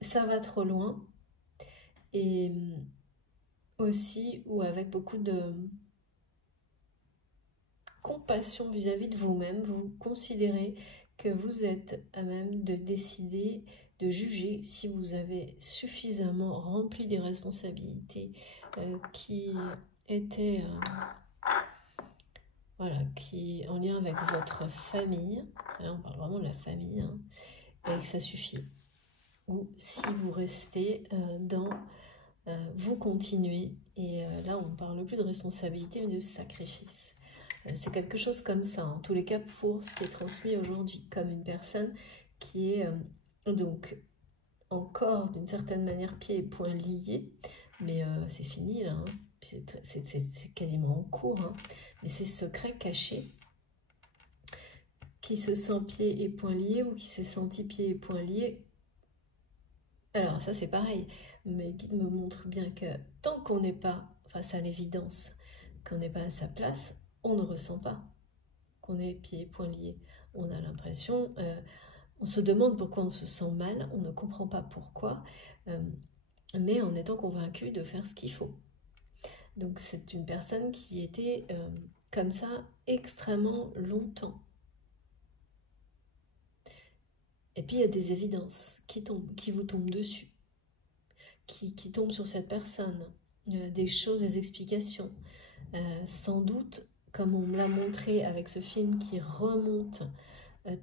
ça va trop loin et aussi où avec beaucoup de compassion vis-à-vis de vous-même, vous considérez que vous êtes à même de décider, de juger si vous avez suffisamment rempli des responsabilités qui étaient voilà, qui en lien avec votre famille. Là on parle vraiment de la famille hein, et que ça suffit. Ou si vous restez dans vous continuez, et là on ne parle plus de responsabilité mais de sacrifice. C'est quelque chose comme ça, en tous les cas pour ce qui est transmis aujourd'hui, comme une personne qui est donc encore d'une certaine manière pieds et poings liés, mais c'est fini là, hein. C'est quasiment en cours, hein. Mais c'est secret caché, qui se sent pieds et poings liés ou qui s'est senti pieds et poings liés. Alors ça c'est pareil, mes guides me montrent bien que tant qu'on n'est pas face à l'évidence, qu'on n'est pas à sa place, on ne ressent pas qu'on est pieds et poings liés. On a l'impression, on se demande pourquoi on se sent mal, on ne comprend pas pourquoi, mais en étant convaincu de faire ce qu'il faut. Donc c'est une personne qui était comme ça extrêmement longtemps. Et puis il y a des évidences qui vous tombent dessus, qui tombent sur cette personne, des choses, des explications. Sans doute, comme on me l'a montré avec ce film qui remonte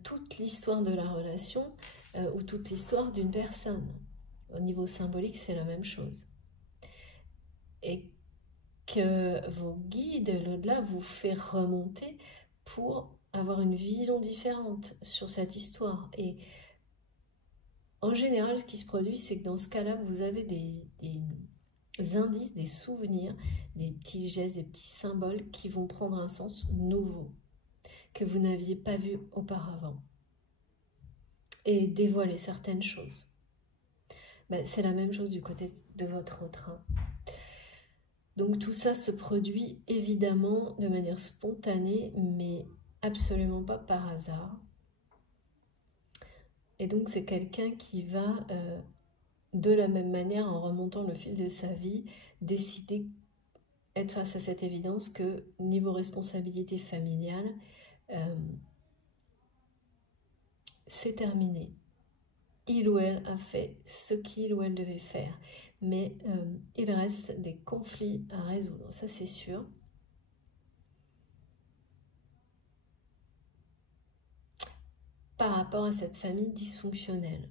toute l'histoire de la relation ou toute l'histoire d'une personne. Au niveau symbolique, c'est la même chose. Et que vos guides, l'au-delà, vous fait remonter pour avoir une vision différente sur cette histoire. Et en général, ce qui se produit, c'est que dans ce cas-là, vous avez des indices, des souvenirs, des petits gestes, des petits symboles qui vont prendre un sens nouveau, que vous n'aviez pas vu auparavant, et dévoiler certaines choses. Ben, c'est la même chose du côté de votre autre. Donc tout ça se produit évidemment de manière spontanée, mais absolument pas par hasard. Et donc c'est quelqu'un qui va, de la même manière, en remontant le fil de sa vie, décider, être face à cette évidence que niveau responsabilité familiale, c'est terminé. Il ou elle a fait ce qu'il ou elle devait faire. Mais il reste des conflits à résoudre, ça c'est sûr. Par rapport à cette famille dysfonctionnelle.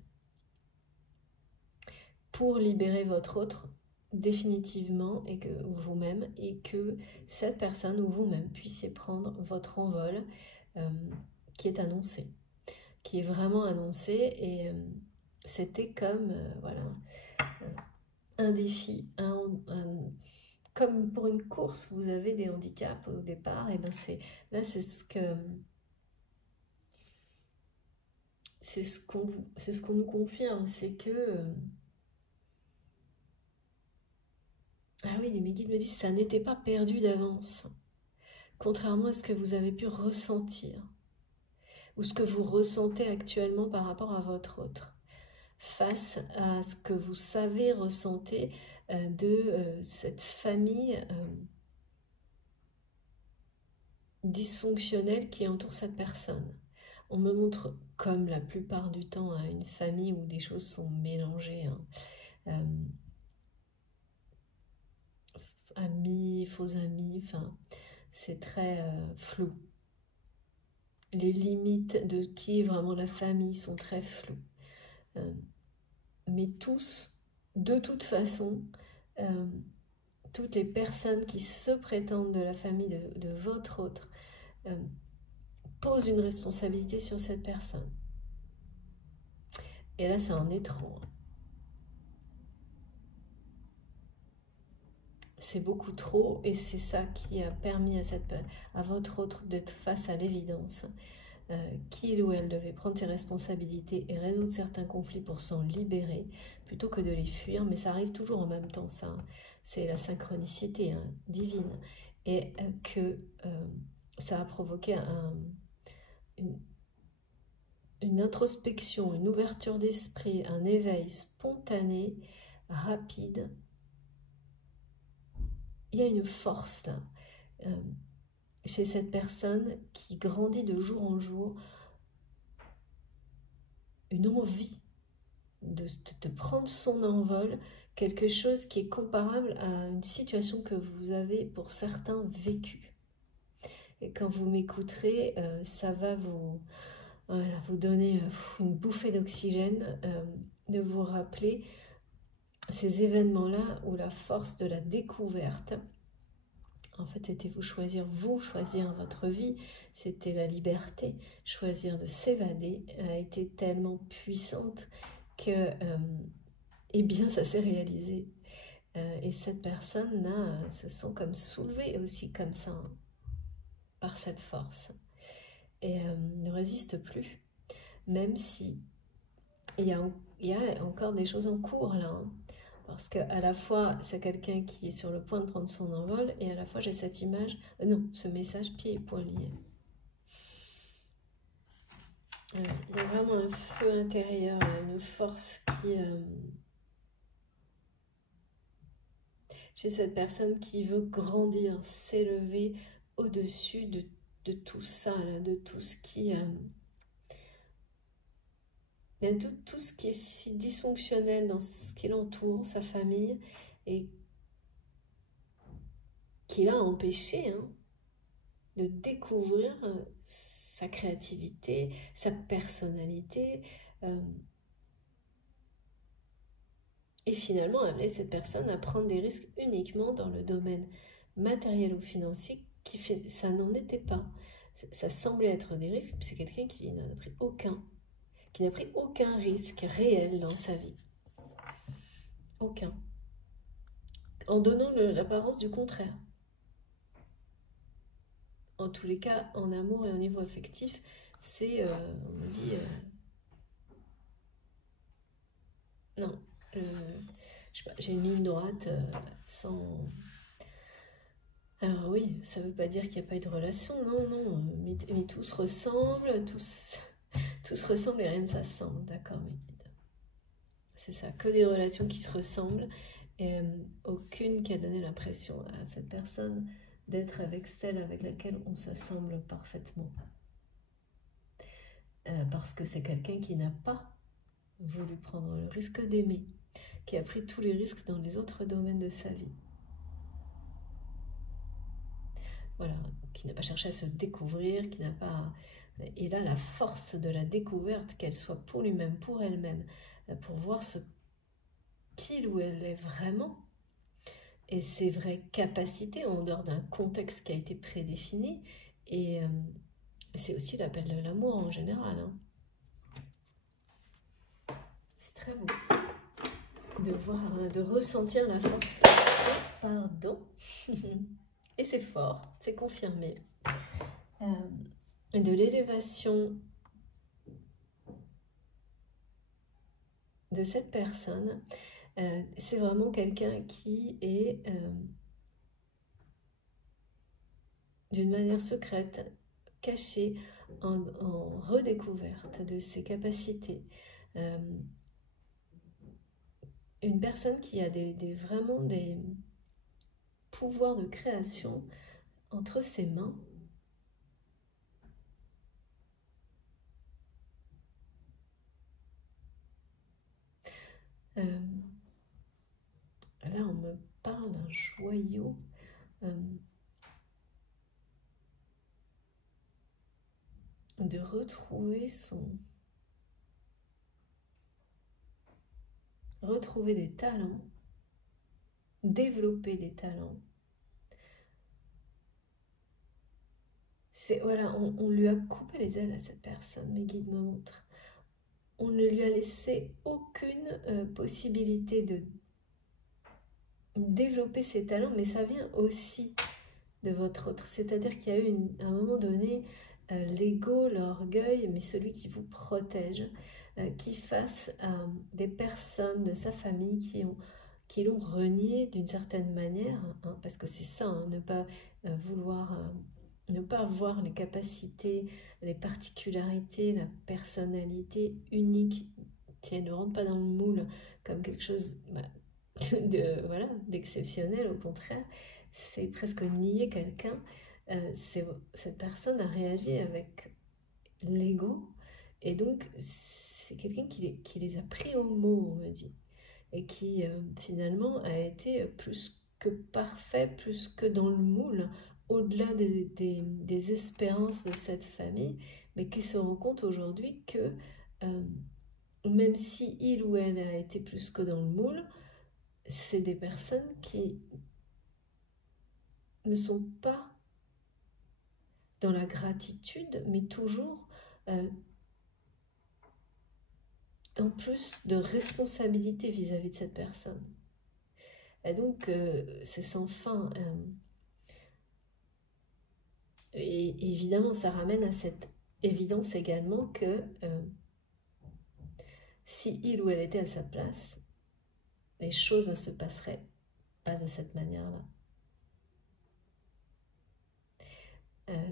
Pour libérer votre autre définitivement, et que vous-même, et que cette personne ou vous-même puissiez prendre votre envol qui est annoncé. Qui est vraiment annoncé, et c'était comme voilà, un défi, comme pour une course, vous avez des handicaps au départ, et ben là c'est ce qu'on nous confirme, c'est que ah oui, mes guides me disent ça n'était pas perdu d'avance, contrairement à ce que vous avez pu ressentir ou ce que vous ressentez actuellement par rapport à votre autre, face à ce que vous savez, ressentez de cette famille dysfonctionnelle qui entoure cette personne. On me montre, comme la plupart du temps, hein, une famille où des choses sont mélangées, hein, amis, faux amis, enfin, c'est très flou. Les limites de qui est vraiment la famille sont très floues. Mais tous, de toute façon, toutes les personnes qui se prétendent de la famille de votre autre posent une responsabilité sur cette personne. Et là, ça en est trop. C'est beaucoup trop, et c'est ça qui a permis à votre autre d'être face à l'évidence qu'il ou elle devait prendre ses responsabilités et résoudre certains conflits pour s'en libérer, plutôt que de les fuir. Mais ça arrive toujours en même temps, ça. C'est la synchronicité hein, divine. Et que ça a provoqué une introspection, une ouverture d'esprit, un éveil spontané, rapide. Il y a une force là, chez cette personne qui grandit de jour en jour, une envie de prendre son envol, quelque chose qui est comparable à une situation que vous avez pour certains vécue. Et quand vous m'écouterez, ça va vous donner une bouffée d'oxygène, de vous rappeler ces événements-là où la force de la découverte, en fait, c'était choisir votre vie, c'était la liberté, choisir de s'évader, a été tellement puissante que, eh bien, ça s'est réalisé. Et cette personne-là se sent comme soulevée aussi comme ça, hein, par cette force. Et ne résiste plus, même si il y a encore des choses en cours là, hein. Parce qu'à la fois, c'est quelqu'un qui est sur le point de prendre son envol, et à la fois, j'ai cette image, non, ce message pieds et poings liés. Il y a vraiment un feu intérieur, une force qui... chez cette personne qui veut grandir, s'élever au-dessus de tout ça, là, de tout ce qui... tout ce qui est si dysfonctionnel dans ce qui l'entoure, sa famille, et qui l'a empêché hein, de découvrir sa créativité, sa personnalité, et finalement amener cette personne à prendre des risques uniquement dans le domaine matériel ou financier, ça n'en était pas. ça semblait être des risques, c'est quelqu'un qui n'en a pris aucun, qui n'a pris aucun risque réel dans sa vie. Aucun. En donnant l'apparence du contraire. En tous les cas, en amour et au niveau affectif, c'est, on me dit, non, je sais pas, j'ai une ligne droite sans... Alors oui, ça veut pas dire qu'il n'y a pas eu de relation, non, non, mais tout se ressemble, tout se ressemble et rien ne s'assemble, d'accord mes guides. C'est ça, que des relations qui se ressemblent, et aucune qui a donné l'impression à cette personne d'être avec celle avec laquelle on s'assemble parfaitement. Parce que c'est quelqu'un qui n'a pas voulu prendre le risque d'aimer, qui a pris tous les risques dans les autres domaines de sa vie. Voilà, qui n'a pas cherché à se découvrir, qui n'a pas... Et là, la force de la découverte, qu'elle soit pour lui-même, pour elle-même, pour voir ce qu'il ou elle est vraiment, et ses vraies capacités en dehors d'un contexte qui a été prédéfini, et c'est aussi l'appel de l'amour en général. Hein. C'est très beau de voir, de ressentir la force. Pardon. Et c'est fort, c'est confirmé. De l'élévation de cette personne, c'est vraiment quelqu'un qui est d'une manière secrète, cachée, en redécouverte de ses capacités. Une personne qui a vraiment des pouvoirs de création entre ses mains. Là, on me parle d'un joyau. De retrouver retrouver des talents, développer des talents. C'est voilà, on lui a coupé les ailes à cette personne, mes guides me montrent. On ne lui a laissé aucune possibilité de développer ses talents, mais ça vient aussi de votre autre. C'est-à-dire qu'il y a eu à un moment donné l'ego, l'orgueil, mais celui qui vous protège, qui face à des personnes de sa famille qui l'ont renié d'une certaine manière, hein, parce que c'est ça, hein, ne pas vouloir, ne pas voir les capacités, les particularités, la personnalité unique, qui ne rentre pas dans le moule comme quelque chose voilà, d'exceptionnel, au contraire, c'est presque nier quelqu'un. Cette personne a réagi avec l'ego, et donc c'est quelqu'un qui les a pris au mot, on me dit, et qui finalement a été plus que parfait, plus que dans le moule, au-delà des espérances de cette famille, mais qui se rend compte aujourd'hui que même si il ou elle a été plus que dans le moule, c'est des personnes qui ne sont pas dans la gratitude, mais toujours dans plus de responsabilité vis-à-vis de cette personne. Et donc, c'est sans fin. Et évidemment, ça ramène à cette évidence également que si il ou elle était à sa place, les choses ne se passeraient pas de cette manière-là.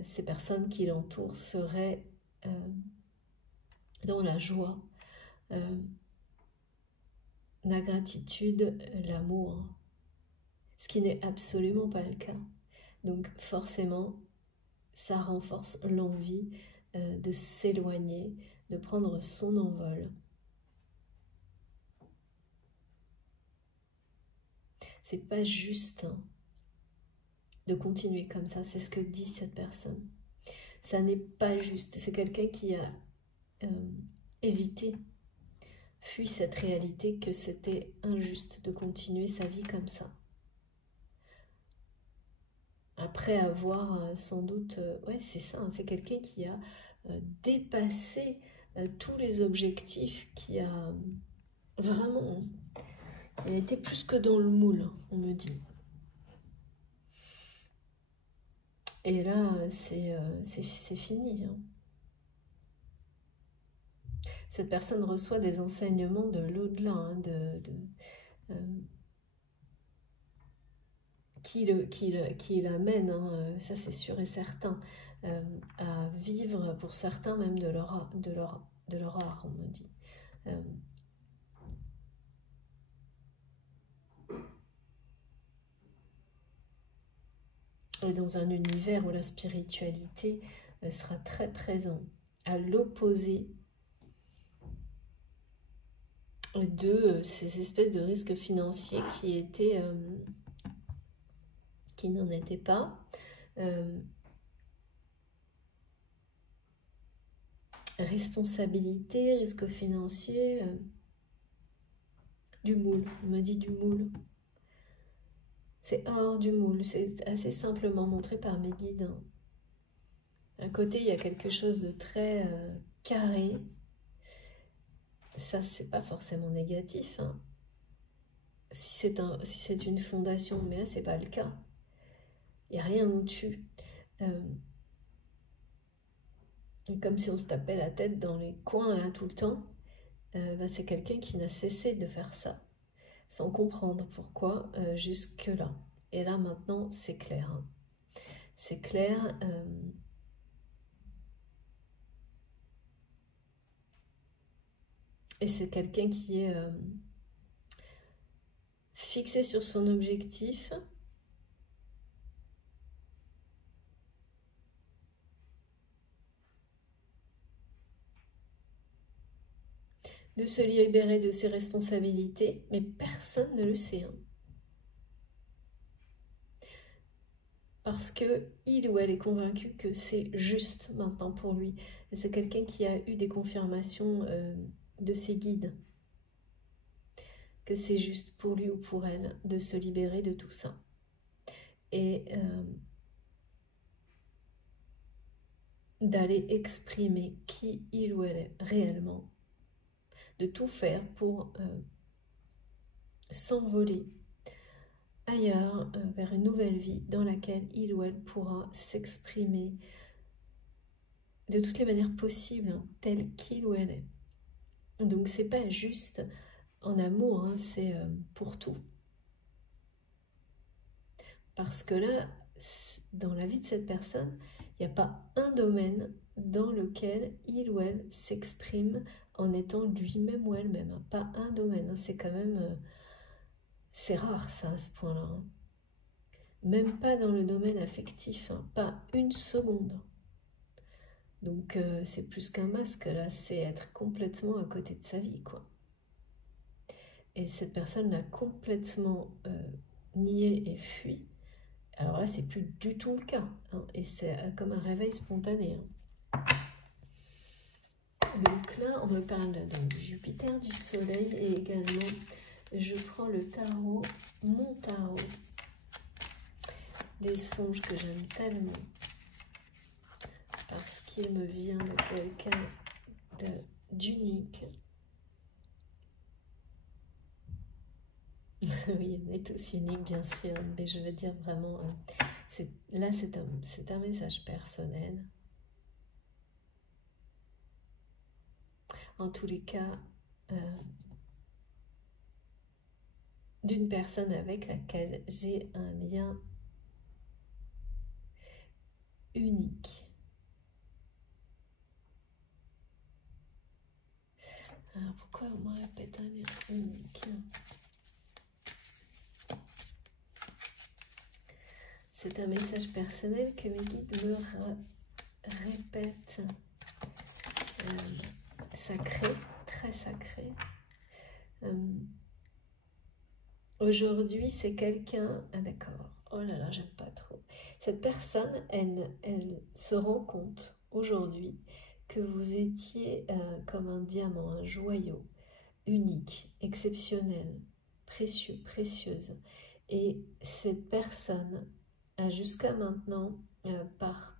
Ces personnes qui l'entourent seraient dans la joie, la gratitude, l'amour, ce qui n'est absolument pas le cas. Donc forcément, ça renforce l'envie de s'éloigner, de prendre son envol. C'est pas juste hein, de continuer comme ça, c'est ce que dit cette personne. Ça n'est pas juste, c'est quelqu'un qui a évité, fui cette réalité que c'était injuste de continuer sa vie comme ça. après avoir sans doute, ouais c'est ça, hein, c'est quelqu'un qui a dépassé tous les objectifs, qui a vraiment, il a été plus que dans le moule, on me dit. Et là, c'est fini. Hein. Cette personne reçoit des enseignements de l'au-delà, hein, qui l'amène, hein, ça c'est sûr et certain, à vivre pour certains même de leur art, on me dit. Et dans un univers où la spiritualité sera très présente, à l'opposé de ces espèces de risques financiers qui n'en étaient pas. Responsabilité, risque financier, du moule, on me dit du moule. C'est hors du moule, c'est assez simplement montré par mes guides. Hein. À côté, il y a quelque chose de très carré. Ça, c'est pas forcément négatif. Hein. Si c'est une fondation, mais là, c'est pas le cas. Il n'y a rien au-dessus. Comme si on se tapait la tête dans les coins, là, tout le temps. C'est quelqu'un qui n'a cessé de faire ça, sans comprendre pourquoi, jusque-là. Et là, maintenant, c'est clair. Hein. C'est clair. Et c'est quelqu'un qui est fixé sur son objectif. De se libérer de ses responsabilités, mais personne ne le sait. Hein. Parce que il ou elle est convaincu que c'est juste maintenant pour lui. Et c'est quelqu'un qui a eu des confirmations de ses guides. Que c'est juste pour lui ou pour elle de se libérer de tout ça. Et d'aller exprimer qui il ou elle est réellement. De tout faire pour s'envoler ailleurs, vers une nouvelle vie dans laquelle il ou elle pourra s'exprimer de toutes les manières possibles, hein, telle qu'il ou elle est. Donc c'est pas juste en amour, hein, c'est pour tout. Parce que là, dans la vie de cette personne, il n'y a pas un domaine dans lequel il ou elle s'exprime en étant lui-même ou elle-même. Hein. Pas un domaine, hein. C'est quand même... c'est rare ça, à ce point-là. Hein. Même pas dans le domaine affectif, hein. Pas une seconde. Donc c'est plus qu'un masque, là, c'est être complètement à côté de sa vie, quoi. Et cette personne l'a complètement nié et fui. Alors là, c'est plus du tout le cas. Hein, et c'est comme un réveil spontané. Hein. Donc là, on me parle donc, du Jupiter, du Soleil, et également, je prends le tarot, mon tarot, des songes que j'aime tellement, parce qu'il me vient de quelqu'un d'unique. Oui, on est tous uniques, bien sûr, mais je veux dire vraiment, là, c'est un message personnel. En tous les cas, d'une personne avec laquelle j'ai un lien unique. Alors pourquoi on me répète un lien unique? C'est un message personnel que mes guides me répètent. Sacré, très sacré. Aujourd'hui, c'est quelqu'un... Ah d'accord, oh là là, j'aime pas trop. Cette personne, elle se rend compte aujourd'hui que vous étiez comme un diamant, un joyau, unique, exceptionnel, précieux, précieuse. Et cette personne a jusqu'à maintenant, par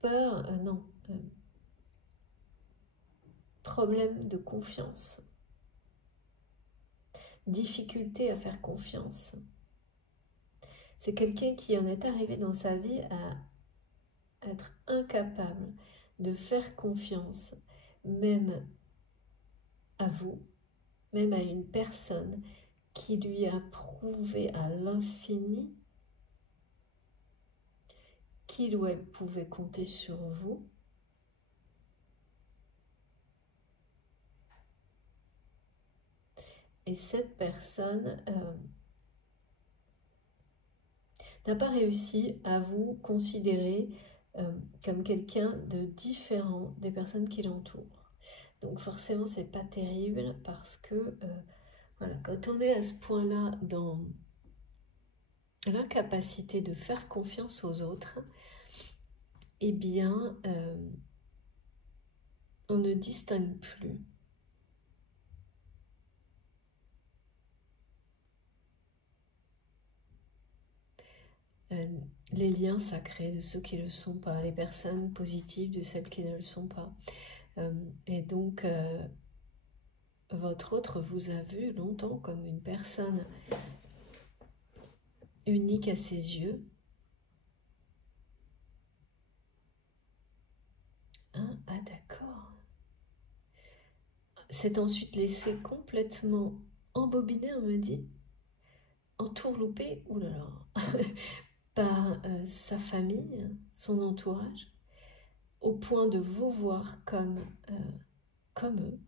peur, non, problème de confiance, difficulté à faire confiance. C'est quelqu'un qui en est arrivé dans sa vie à être incapable de faire confiance, même à vous, même à une personne qui lui a prouvé à l'infini qu'il ou elle pouvait compter sur vous. Et cette personne n'a pas réussi à vous considérer comme quelqu'un de différent des personnes qui l'entourent. Donc forcément, c'est pas terrible parce que voilà, quand on est à ce point-là dans l'incapacité de faire confiance aux autres, eh bien, on ne distingue plus les liens sacrés de ceux qui ne le sont pas, les personnes positives de celles qui ne le sont pas. Et donc, votre autre vous a vu longtemps comme une personne unique à ses yeux. Hein? Ah d'accord. C'est ensuite laissé complètement embobiner, on me dit, entourloupé, oulala, par sa famille, son entourage, au point de vous voir comme eux.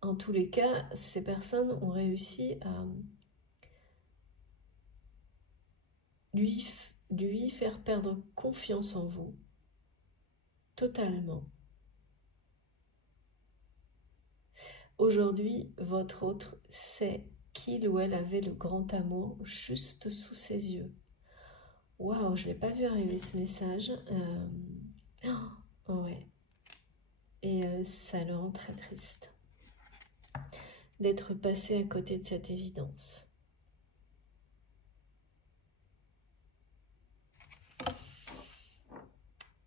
En tous les cas, ces personnes ont réussi à lui faire perdre confiance en vous, totalement. Aujourd'hui, votre autre sait qu'il ou elle avait le grand amour juste sous ses yeux. Waouh, je ne l'ai pas vu arriver ce message. Oh, ouais. Et ça le rend très triste d'être passé à côté de cette évidence.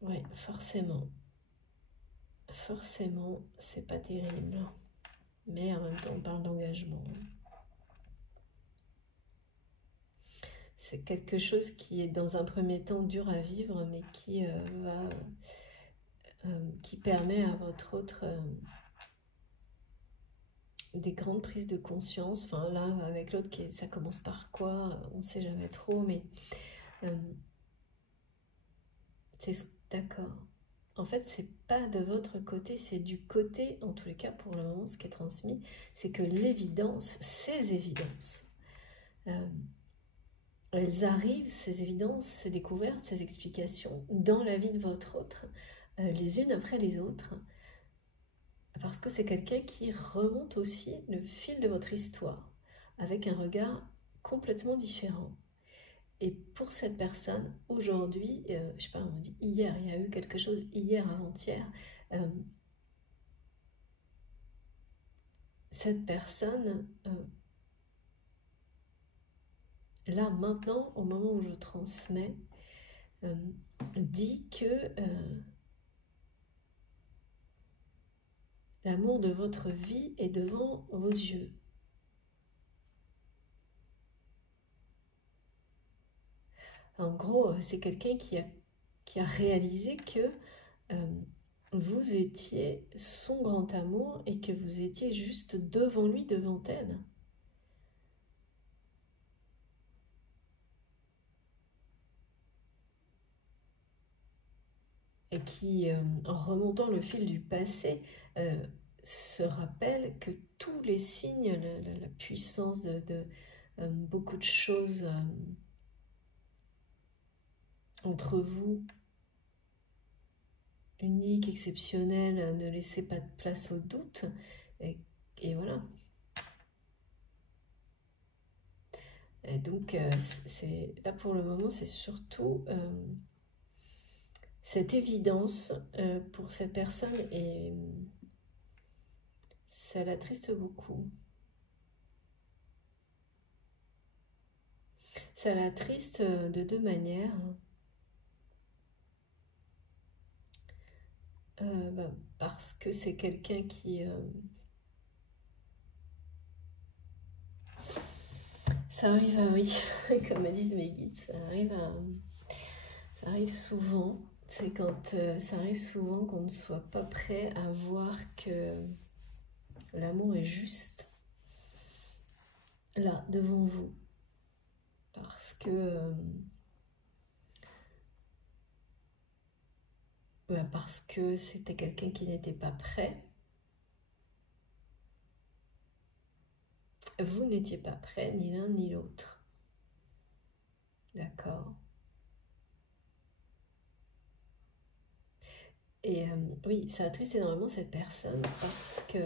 Ouais, forcément. Forcément, c'est pas terrible. Mais en même temps, on parle d'engagement. C'est quelque chose qui est dans un premier temps dur à vivre, mais qui qui permet à votre autre des grandes prises de conscience. Enfin là, avec l'autre, ça commence par quoi? On ne sait jamais trop, mais c'est d'accord. En fait, c'est pas de votre côté, c'est du côté, en tous les cas pour le moment, ce qui est transmis, c'est que l'évidence, ces évidences, elles arrivent, ces évidences, ces découvertes, ces explications, dans la vie de votre autre, les unes après les autres, parce que c'est quelqu'un qui remonte aussi le fil de votre histoire, avec un regard complètement différent. Et pour cette personne, aujourd'hui, je ne sais pas, on dit hier, il y a eu quelque chose, hier, avant-hier, cette personne, là, maintenant, au moment où je transmets, dit que l'amour de votre vie est devant vos yeux. En gros, c'est quelqu'un qui a réalisé que vous étiez son grand amour et que vous étiez juste devant lui, devant elle. Et qui, en remontant le fil du passé, se rappelle que tous les signes, la puissance de beaucoup de choses entre vous, unique, exceptionnel, ne laissez pas de place au doute, et voilà. Et donc, là pour le moment, c'est surtout cette évidence pour cette personne, et ça l'attriste beaucoup. ça l'attriste de deux manières. Parce que c'est quelqu'un qui... ça arrive à... Oui, comme me disent mes guides, ça arrive souvent. C'est quand ça arrive souvent qu'on ne soit pas prêt à voir que l'amour est juste là, devant vous. Parce que c'était quelqu'un qui n'était pas prêt. Vous n'étiez pas prêt, ni l'un ni l'autre. D'accord. Et oui, ça attriste énormément cette personne parce que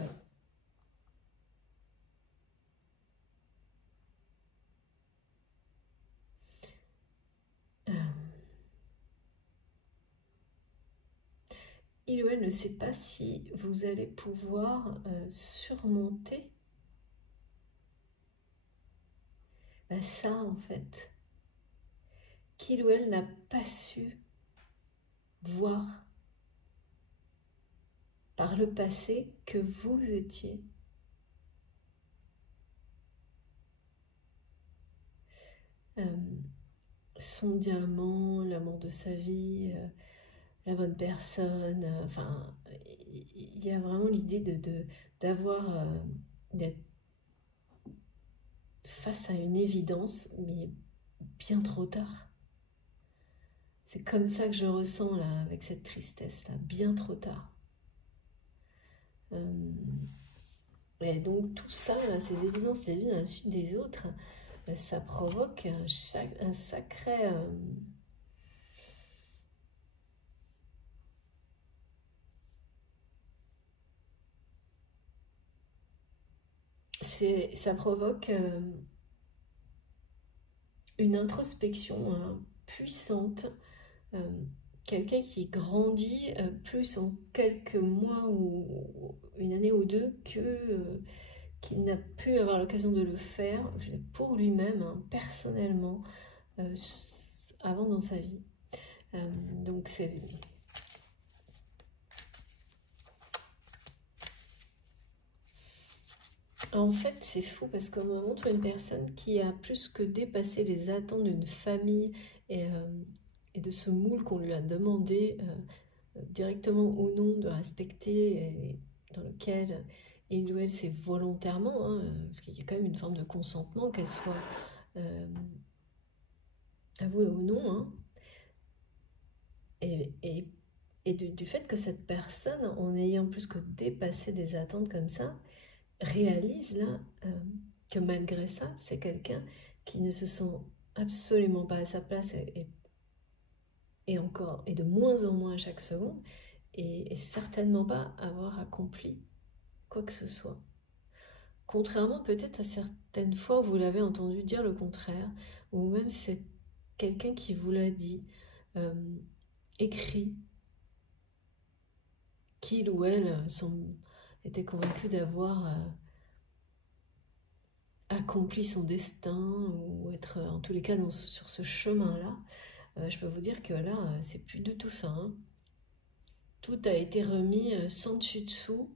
il ou elle ne sait pas si vous allez pouvoir surmonter ça en fait, qu'il ou elle n'a pas su voir par le passé que vous étiez son diamant, l'amour de sa vie, la bonne personne. Enfin, il y a vraiment l'idée d'avoir d'être face à une évidence, mais bien trop tard. C'est comme ça que je ressens là, avec cette tristesse là, bien trop tard. Et donc tout ça, là, ces évidences les unes à la suite des autres, ça provoque un sacré... ça provoque une introspection puissante, quelqu'un qui grandit plus en quelques mois ou une année ou deux qu'il n'a pu avoir l'occasion de le faire pour lui-même, personnellement, avant dans sa vie. Donc c'est... En fait, c'est fou parce qu'on me montre une personne qui a plus que dépassé les attentes d'une famille et de ce moule qu'on lui a demandé, directement ou non, de respecter, et dans lequel il ou elle s'est volontairement, parce qu'il y a quand même une forme de consentement, qu'elle soit avouée ou non, et du fait que cette personne, en ayant plus que dépassé des attentes comme ça, réalise là que malgré ça, c'est quelqu'un qui ne se sent absolument pas à sa place et encore, et de moins en moins à chaque seconde, et certainement pas avoir accompli quoi que ce soit. Contrairement peut-être à certaines fois où vous l'avez entendu dire le contraire, ou même c'est quelqu'un qui vous l'a dit, écrit, qu'il ou elle était convaincu d'avoir accompli son destin, ou être en tous les cas sur ce chemin-là. Je peux vous dire que là, c'est plus du tout ça. Tout a été remis sans dessus-dessous.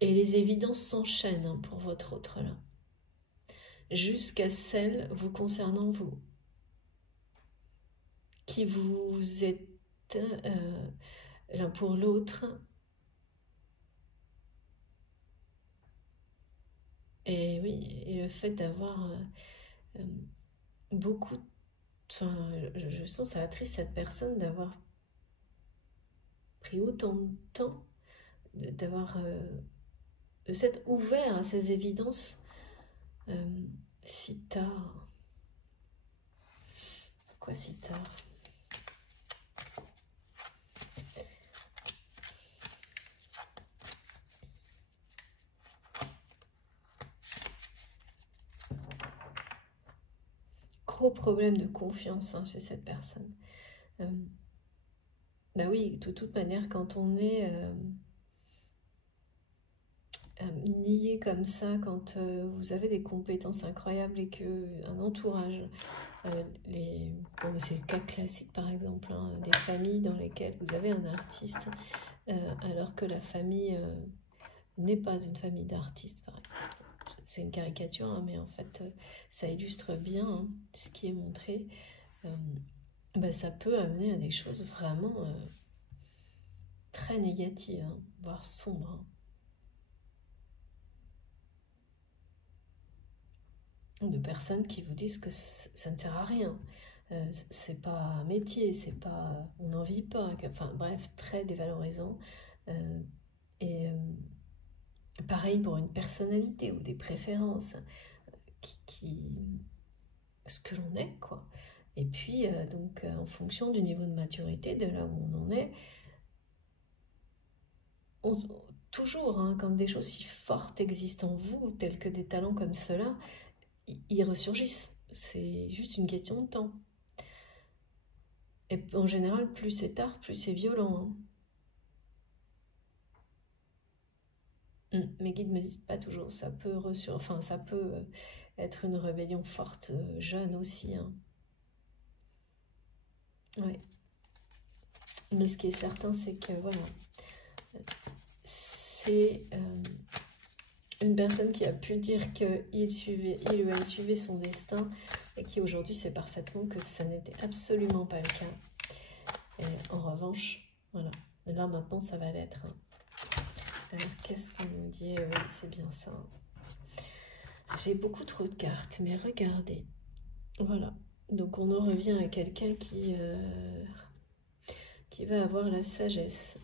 Et les évidences s'enchaînent pour votre autre là, jusqu'à celles vous concernant vous, qui vous êtes l'un pour l'autre. Et oui, et le fait d'avoir beaucoup, enfin, je sens ça attriste cette personne d'avoir pris autant de temps, de s'être ouvert à ces évidences si tard. Pourquoi si tard? Gros problème de confiance chez cette personne. Bah oui, de toute manière, quand on est nier comme ça quand vous avez des compétences incroyables et qu'un entourage, bon, c'est le cas classique par exemple, hein, des familles dans lesquelles vous avez un artiste alors que la famille n'est pas une famille d'artistes par exemple. C'est une caricature, hein, mais en fait ça illustre bien hein, ce qui est montré. Ben, ça peut amener à des choses vraiment très négatives, hein, voire sombres. Hein. De personnes qui vous disent que ça ne sert à rien. C'est pas un métier, c'est pas, on n'en vit pas. Enfin bref, très dévalorisant. Et pareil pour une personnalité ou des préférences, ce que l'on est, quoi. Et puis, donc, en fonction du niveau de maturité, de là où on en est, toujours, hein, quand des choses si fortes existent en vous, telles que des talents comme ceux-là, ils ressurgissent. C'est juste une question de temps. Et en général, plus c'est tard, plus c'est violent. Hein. Mes guides me disent pas toujours. Ça peut enfin, ça peut être une rébellion forte, jeune aussi. Hein. Ouais. Mais ce qui est certain, c'est que voilà, c'est une personne qui a pu dire qu'il ou elle suivait son destin et qui aujourd'hui sait parfaitement que ça n'était absolument pas le cas. Et en revanche, voilà, là maintenant ça va l'être. Hein. Alors qu'est-ce qu'on nous dit? Oui, c'est bien ça. J'ai beaucoup trop de cartes, mais regardez. Voilà, donc on en revient à quelqu'un qui va avoir la sagesse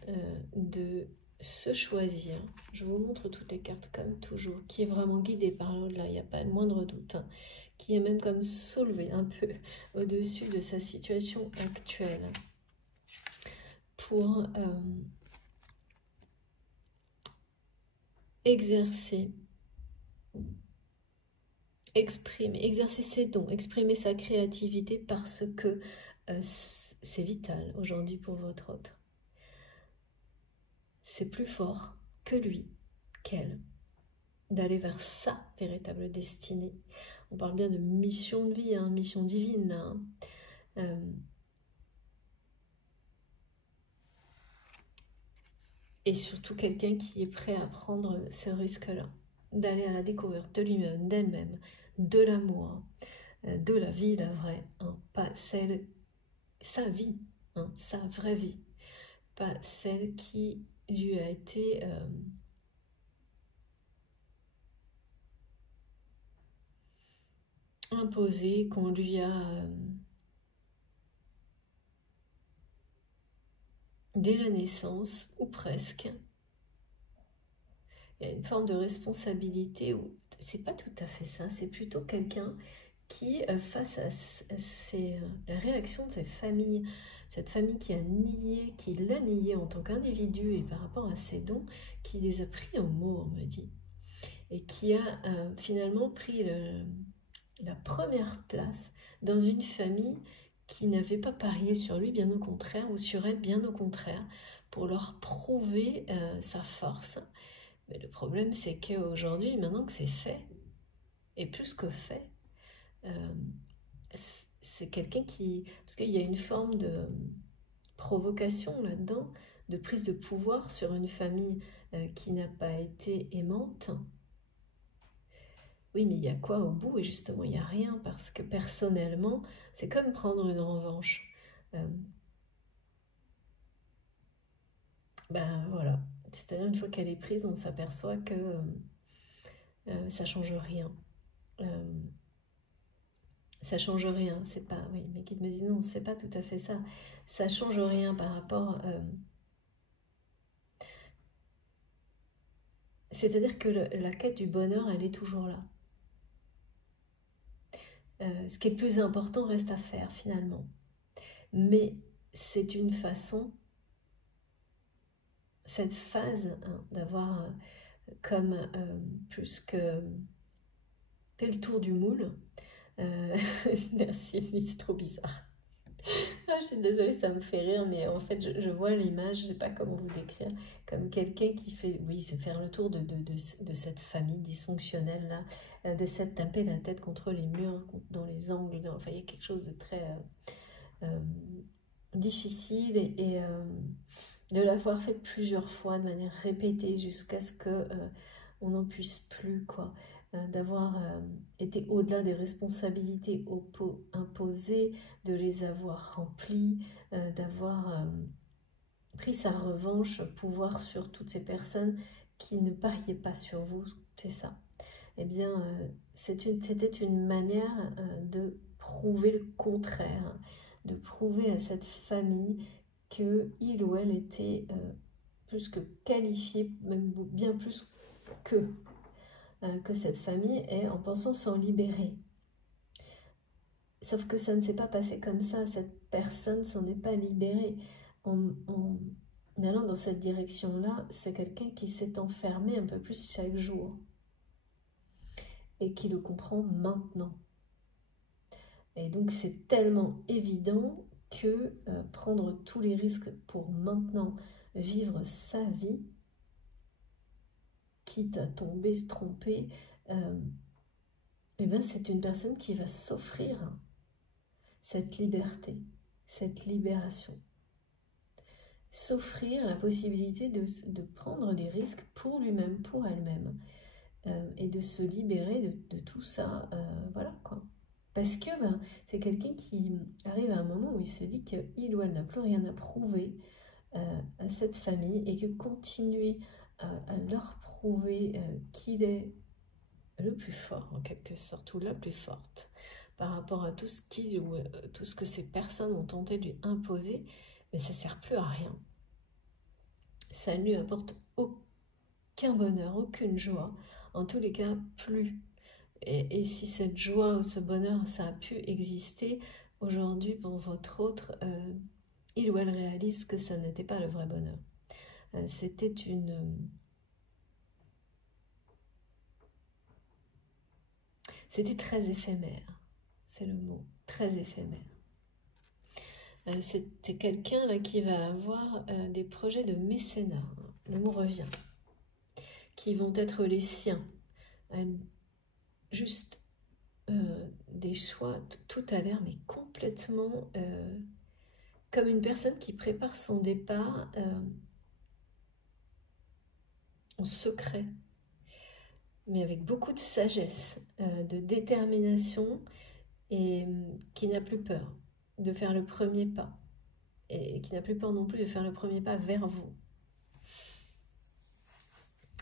de se choisir. Je vous montre toutes les cartes comme toujours, qui est vraiment guidé par l'au-delà, il n'y a pas le moindre doute, hein, qui est même comme soulevé un peu au-dessus de sa situation actuelle pour exercer, exercer ses dons, exprimer sa créativité parce que c'est vital aujourd'hui pour votre autre. C'est plus fort que lui, qu'elle, d'aller vers sa véritable destinée. On parle bien de mission de vie, hein, mission divine, là. Hein. Et surtout quelqu'un qui est prêt à prendre ce risque-là, d'aller à la découverte de lui-même, d'elle-même, de l'amour, de la vie, la vraie, hein, pas celle, sa vie, hein, sa vraie vie, pas celle qui lui a été imposée, qu'on lui a dès la naissance, ou presque. Il y a une forme de responsabilité où c'est pas tout à fait ça, c'est plutôt quelqu'un qui, face à la réaction de cette famille qui a nié, qui l'a nié en tant qu'individu et par rapport à ses dons, qui les a pris en mots, on me dit, et qui a finalement pris la première place dans une famille qui n'avait pas parié sur lui, bien au contraire, ou sur elle, bien au contraire, pour leur prouver sa force. Mais le problème, c'est qu'aujourd'hui, maintenant que c'est fait, et plus que fait, c'est quelqu'un qui... Parce qu'il y a une forme de provocation là-dedans, de prise de pouvoir sur une famille qui n'a pas été aimante. Oui, mais il y a quoi au bout? Et justement, il n'y a rien, parce que personnellement, c'est comme prendre une revanche. Ben voilà. C'est-à-dire, une fois qu'elle est prise, on s'aperçoit que ça change rien. Ça change rien, c'est pas... Oui, mes guides me disent non, c'est pas tout à fait ça. Ça change rien par rapport... c'est-à-dire que la quête du bonheur, elle est toujours là. Ce qui est le plus important reste à faire, finalement. Mais c'est une façon, cette phase, hein, d'avoir comme plus que fait le tour du moule. Merci, mais c'est trop bizarre. Ah, je suis désolée, ça me fait rire, mais en fait, je vois l'image, je ne sais pas comment vous décrire, comme quelqu'un qui fait, oui, c'est faire le tour de cette famille dysfonctionnelle-là, de s'être tapé la tête contre les murs, dans les angles, enfin, il y a quelque chose de très euh, difficile de l'avoir fait plusieurs fois, de manière répétée, jusqu'à ce que on n'en puisse plus, quoi. D'avoir été au-delà des responsabilités imposées, de les avoir remplies, d'avoir pris sa revanche, pouvoir sur toutes ces personnes qui ne pariaient pas sur vous, c'est ça. Eh bien, c'était une manière de prouver le contraire, de prouver à cette famille que il ou elle était plus que qualifié, même bien plus que cette famille, et en pensant s'en libérer. Sauf que ça ne s'est pas passé comme ça, cette personne s'en est pas libérée. En allant dans cette direction-là, c'est quelqu'un qui s'est enfermé un peu plus chaque jour et qui le comprend maintenant. Et donc c'est tellement évident que prendre tous les risques pour maintenant vivre sa vie, quitte à tomber, se tromper, eh bien c'est une personne qui va s'offrir cette liberté, cette libération. S'offrir la possibilité de prendre des risques pour lui-même, pour elle-même, et de se libérer de tout ça, voilà quoi. Parce que c'est quelqu'un qui arrive à un moment où il se dit qu'il ou elle n'a plus rien à prouver à cette famille, et que continuer à leur prouver qu'il est le plus fort en quelque sorte, ou la plus forte par rapport à tout ce tout ce que ces personnes ont tenté de lui imposer, mais ça ne sert plus à rien. Ça ne lui apporte aucun bonheur, aucune joie, en tous les cas plus. Et si cette joie ou ce bonheur, ça a pu exister aujourd'hui pour votre autre, il ou elle réalise que ça n'était pas le vrai bonheur. C'était c'était très éphémère, c'est le mot, très éphémère. C'était quelqu'un là qui va avoir des projets de mécénat, le mot revient, qui vont être les siens. Juste des choix, tout a l'air mais complètement comme une personne qui prépare son départ en secret, mais avec beaucoup de sagesse, de détermination, et qui n'a plus peur de faire le premier pas, et qui n'a plus peur non plus de faire le premier pas vers vous.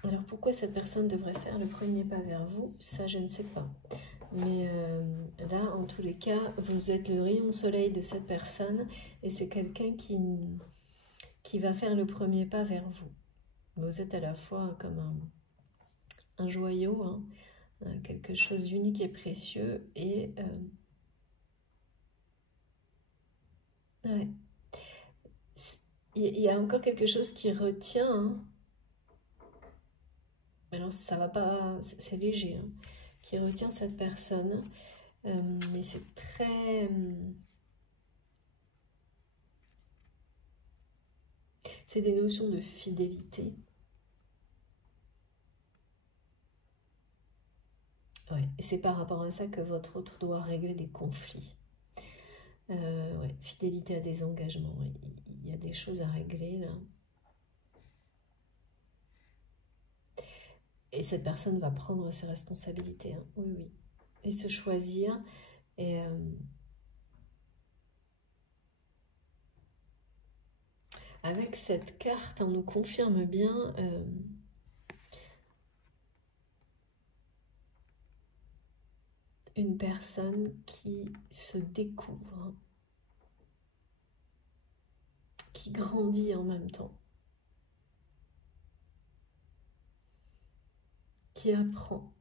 Alors pourquoi cette personne devrait faire le premier pas vers vous? Ça, je ne sais pas. Mais là, en tous les cas, vous êtes le rayon de soleil de cette personne, et c'est quelqu'un qui va faire le premier pas vers vous. Vous êtes à la fois comme un joyau, hein, quelque chose d'unique et précieux, et ouais. Il y a encore quelque chose qui retient, hein. Alors ça va pas, c'est léger, hein, qui retient cette personne, mais c'est très... c'est des notions de fidélité. Ouais, et c'est par rapport à ça que votre autre doit régler des conflits. Ouais, fidélité à des engagements. Il y a des choses à régler là. Et cette personne va prendre ses responsabilités, hein. Oui, oui. Et se choisir. Et avec cette carte, on nous confirme bien une personne qui se découvre, qui grandit en même temps, qui apprend,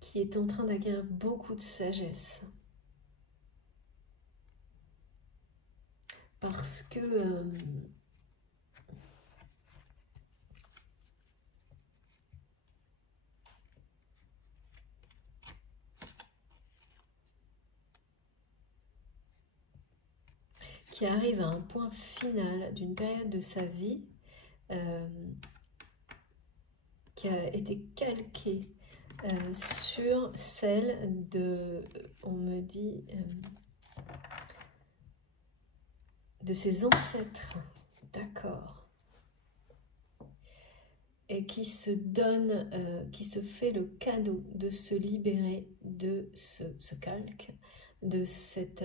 qui est en train d'acquérir beaucoup de sagesse. Parce que qui arrive à un point final d'une période de sa vie qui a été calquée sur celle de, on me dit, de ses ancêtres, d'accord, et qui se donne, qui se fait le cadeau de se libérer de ce calque, de cette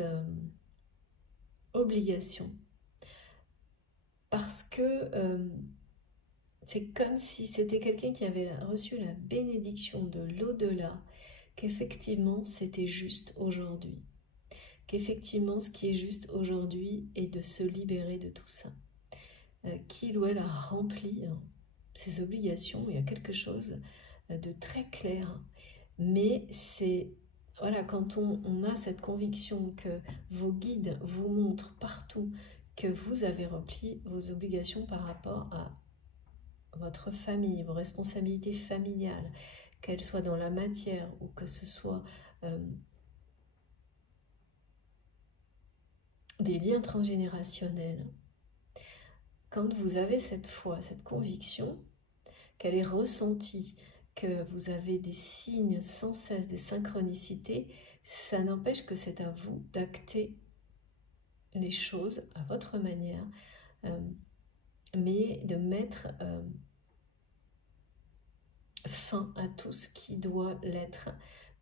obligation, parce que c'est comme si c'était quelqu'un qui avait reçu la bénédiction de l'au-delà, qu'effectivement c'était juste aujourd'hui. Qu'effectivement ce qui est juste aujourd'hui est de se libérer de tout ça. Qu'il ou elle a rempli ses obligations, il y a quelque chose de très clair. Mais c'est, voilà, quand on a cette conviction que vos guides vous montrent partout que vous avez rempli vos obligations par rapport à votre famille, vos responsabilités familiales, qu'elles soient dans la matière ou que ce soit des liens transgénérationnels, quand vous avez cette foi, cette conviction, qu'elle est ressentie, que vous avez des signes sans cesse, des synchronicités, ça n'empêche que c'est à vous d'acter les choses à votre manière, mais de mettre fin à tout ce qui doit l'être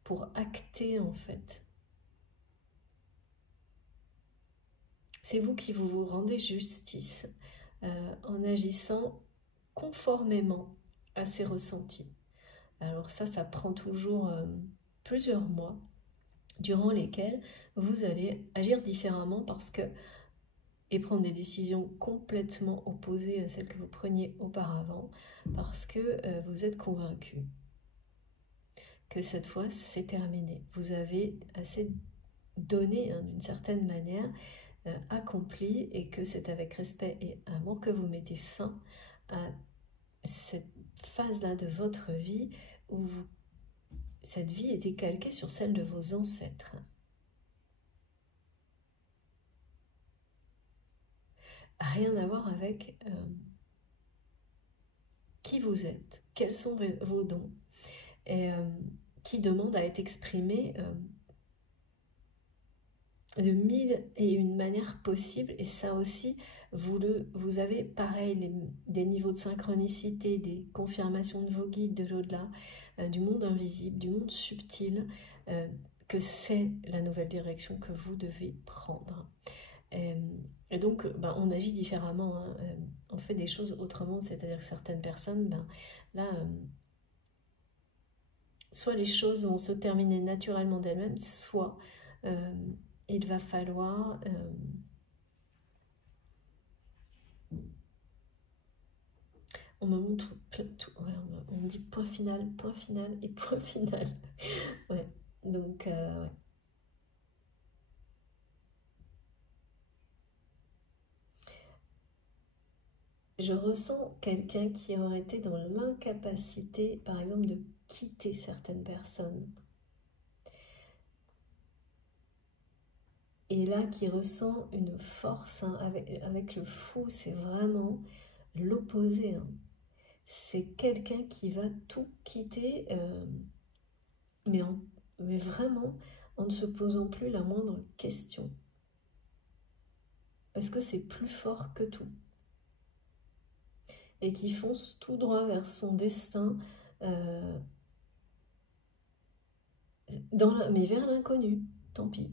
pour acter en fait. C'est vous qui vous rendez justice en agissant conformément à ces ressentis. Alors ça prend toujours plusieurs mois durant lesquels vous allez agir différemment parce que et prendre des décisions complètement opposées à celles que vous preniez auparavant parce que vous êtes convaincu que cette fois c'est terminé. Vous avez assez donné d'une certaine manière, accompli, et que c'est avec respect et amour que vous mettez fin à cette phase-là de votre vie où cette vie était calquée sur celle de vos ancêtres. Rien à voir avec qui vous êtes, quels sont vos dons, et qui demandent à être exprimés de 1001 manières possibles. Et ça aussi, vous avez pareil des niveaux de synchronicité, des confirmations de vos guides, de l'au-delà, du monde invisible, du monde subtil, que c'est la nouvelle direction que vous devez prendre. Et donc, on agit différemment, hein. On fait des choses autrement, c'est-à-dire que certaines personnes, là, soit les choses vont se terminer naturellement d'elles-mêmes, soit il va falloir on me montre tout, ouais, on me dit point final et point final. Ouais, donc ouais. Je ressens quelqu'un qui aurait été dans l'incapacité, par exemple, de quitter certaines personnes. Et là, qui ressent une force, hein, avec le fou, c'est vraiment l'opposé. Hein. C'est quelqu'un qui va tout quitter, mais vraiment en ne se posant plus la moindre question. Parce que c'est plus fort que tout. Et qui fonce tout droit vers son destin, mais vers l'inconnu, tant pis.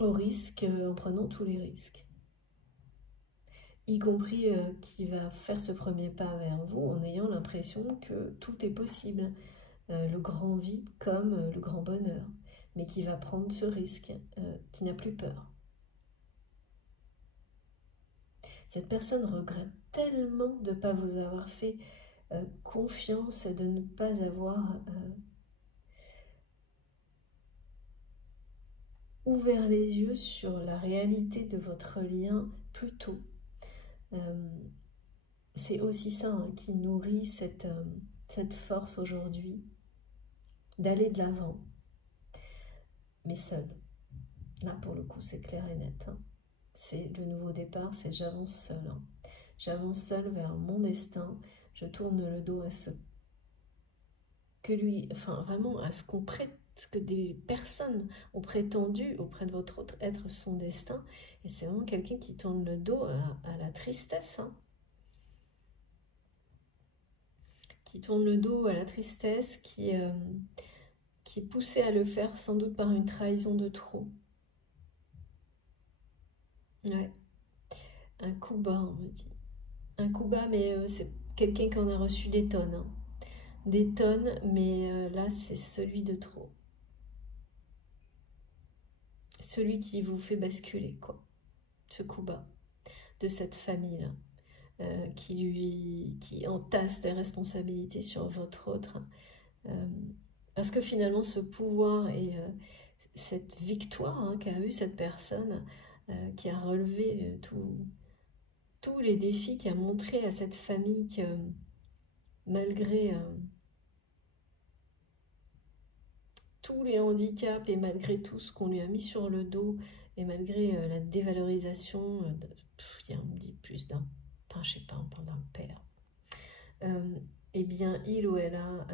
Au risque, en prenant tous les risques. Y compris qui va faire ce premier pas vers vous en ayant l'impression que tout est possible. Le grand vide comme le grand bonheur. Mais qui va prendre ce risque, qui n'a plus peur. Cette personne regrette tellement de ne pas vous avoir fait confiance et de ne pas avoir ouvert les yeux sur la réalité de votre lien plus tôt. C'est aussi ça hein, qui nourrit cette force aujourd'hui d'aller de l'avant, mais seul. Là, pour le coup, c'est clair et net. Hein. c'est le nouveau départ, c'est j'avance seul. Hein. J'avance seul vers mon destin, je tourne le dos à ce que lui, enfin vraiment à ce que des personnes ont prétendu auprès de votre autre être son destin. Et c'est vraiment quelqu'un qui tourne le dos à la tristesse. Hein. Qui tourne le dos à la tristesse, qui est poussé à le faire sans doute par une trahison de trop. Ouais, un coup bas, on me dit. Un coup bas, mais c'est quelqu'un qui en a reçu des tonnes. Hein. Des tonnes, mais là, c'est celui de trop. Celui qui vous fait basculer, quoi. Ce coup bas de cette famille-là. Qui entasse des responsabilités sur votre autre. Parce que finalement, ce pouvoir et cette victoire hein, qu'a eu cette personne, qui a relevé tous les défis, qui a montré à cette famille que malgré tous les handicaps et malgré tout ce qu'on lui a mis sur le dos et malgré la dévalorisation, on me dit plus d'un, enfin, je sais pas, on parle d'un père, eh bien il ou elle a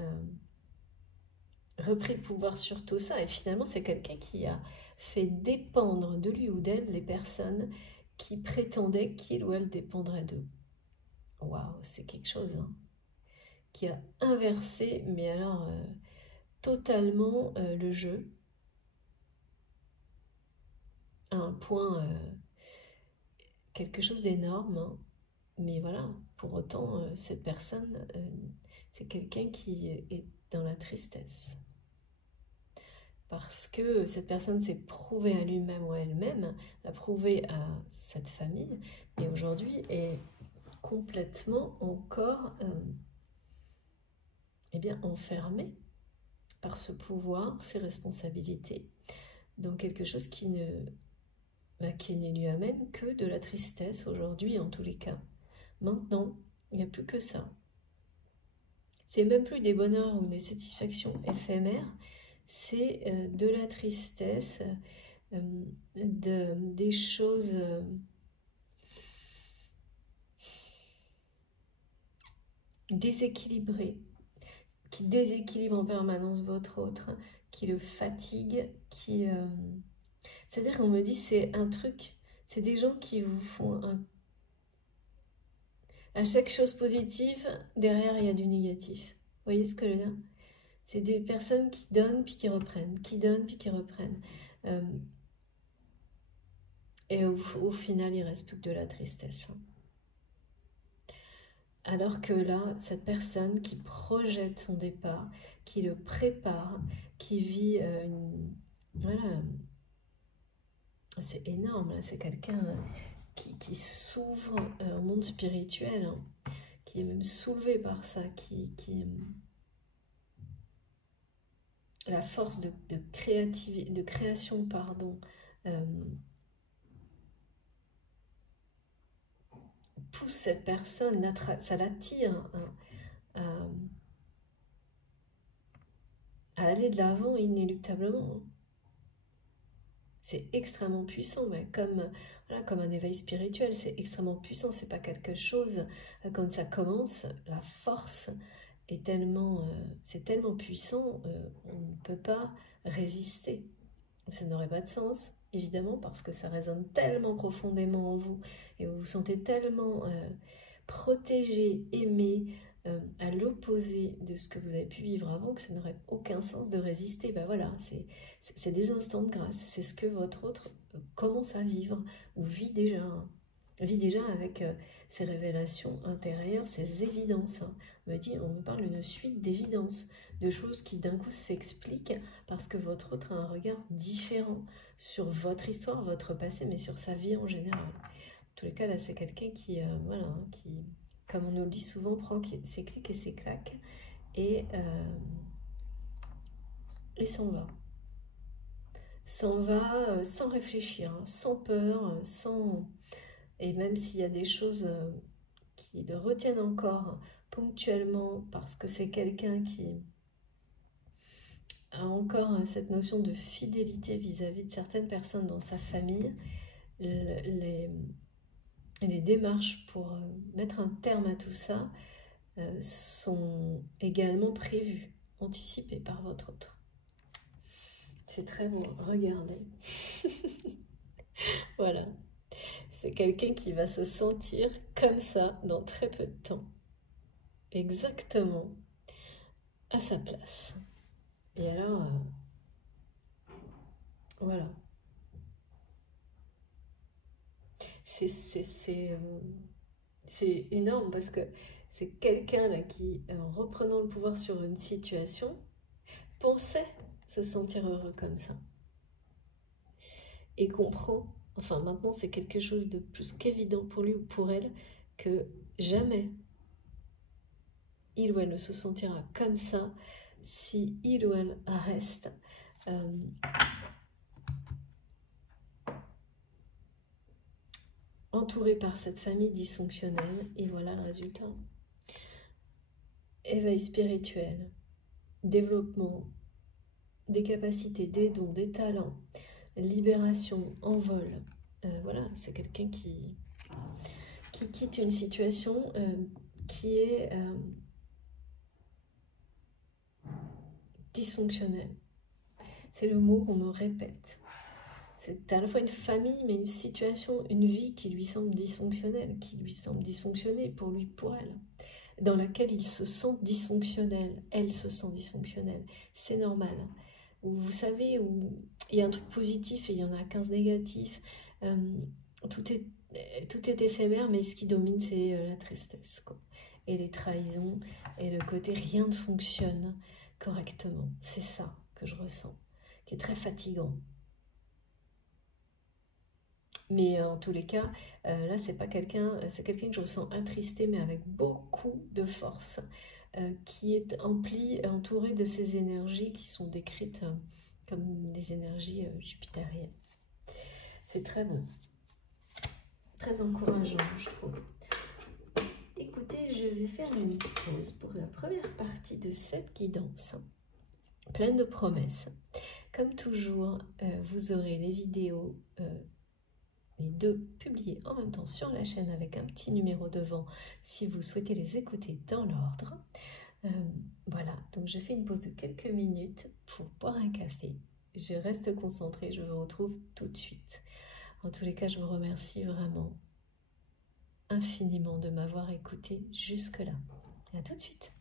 repris le pouvoir sur tout ça et finalement c'est quelqu'un qui a fait dépendre de lui ou d'elle les personnes qui prétendaient qu'il ou elle dépendrait d'eux. Waouh, c'est quelque chose, hein, qui a inversé, mais alors totalement le jeu à un point, quelque chose d'énorme. Hein. Mais voilà, pour autant, cette personne, c'est quelqu'un qui est dans la tristesse. Parce que cette personne s'est prouvée à lui-même ou à elle-même, l'a prouvé à cette famille, et aujourd'hui est complètement encore eh bien, enfermée par ce pouvoir, ces responsabilités, dans quelque chose qui ne lui amène que de la tristesse aujourd'hui, en tous les cas. Maintenant, il n'y a plus que ça. C'est même plus des bonheurs ou des satisfactions éphémères, c'est de la tristesse, des choses déséquilibrées, qui déséquilibrent en permanence votre autre, qui le fatigue, qui... C'est-à-dire qu'on me dit c'est un truc, c'est des gens qui vous font à chaque chose positive, derrière il y a du négatif. Vous voyez ce que je veux dire? C'est des personnes qui donnent puis qui reprennent, qui donnent puis qui reprennent. Et au final, il ne reste plus que de la tristesse. Hein. Alors que là, cette personne qui projette son départ, qui le prépare, qui vit voilà, c'est énorme, là, c'est quelqu'un qui s'ouvre au monde spirituel, hein, qui est même soulevé par ça, la force de création, pardon, pousse cette personne, ça l'attire à aller de l'avant inéluctablement. C'est extrêmement puissant, mais comme un éveil spirituel, c'est extrêmement puissant, c'est pas quelque chose, quand ça commence, la force est c'est tellement puissant, on ne peut pas résister. Ça n'aurait pas de sens, évidemment, parce que ça résonne tellement profondément en vous, et vous vous sentez tellement protégé, aimé, à l'opposé de ce que vous avez pu vivre avant, que ça n'aurait aucun sens de résister. Ben voilà, c'est des instants de grâce, c'est ce que votre autre commence à vivre, ou vit déjà, hein. Vit déjà avec ces révélations intérieures, ces évidences. Hein. On me parle d'une suite d'évidences, de choses qui d'un coup s'expliquent parce que votre autre a un regard différent sur votre histoire, votre passé, mais sur sa vie en général. En tous les cas, là, c'est quelqu'un qui, voilà, qui, comme on nous le dit souvent, prend ses clics et ses claques et s'en va. S'en va sans réfléchir, hein, sans peur, sans... Et même s'il y a des choses qui le retiennent encore ponctuellement parce que c'est quelqu'un qui a encore cette notion de fidélité vis-à-vis de certaines personnes dans sa famille, les démarches pour mettre un terme à tout ça sont également prévues, anticipées par votre autre. C'est très beau, regardez. Voilà, c'est quelqu'un qui va se sentir comme ça dans très peu de temps, exactement à sa place. Et alors, voilà. C'est énorme parce que c'est quelqu'un là qui, en reprenant le pouvoir sur une situation, pensait se sentir heureux comme ça. Et comprend, enfin maintenant c'est quelque chose de plus qu'évident pour lui ou pour elle, que jamais il ou elle ne se sentira comme ça si il ou elle reste entouré par cette famille dysfonctionnelle. Et voilà le résultat. Éveil spirituel, développement des capacités, des dons, des talents, libération, envol. Voilà, c'est quelqu'un qui quitte une situation qui est dysfonctionnelle. C'est le mot qu'on me répète. C'est à la fois une famille, mais une situation, une vie qui lui semble dysfonctionnelle, qui lui semble dysfonctionner pour lui, pour elle, dans laquelle il se sent dysfonctionnel, elle se sent dysfonctionnelle. C'est normal. Vous savez, où il y a un truc positif et il y en a 15 négatifs. Tout est éphémère, mais ce qui domine, c'est la tristesse, quoi. Et les trahisons, et le côté rien ne fonctionne correctement. C'est ça que je ressens, qui est très fatigant. Mais en tous les cas, là, c'est quelqu'un que je ressens attristé, mais avec beaucoup de force, qui est entouré de ces énergies qui sont décrites comme des énergies jupitériennes. C'est très bon, très encourageant, je trouve. Écoutez, je vais faire une pause pour la première partie de cette guidance, pleine de promesses. Comme toujours, vous aurez les vidéos, les deux publiées en même temps sur la chaîne avec un petit numéro devant si vous souhaitez les écouter dans l'ordre. Voilà, donc je fais une pause de quelques minutes pour boire un café. Je reste concentrée, je vous retrouve tout de suite. En tous les cas, je vous remercie vraiment infiniment de m'avoir écouté jusque-là. À tout de suite.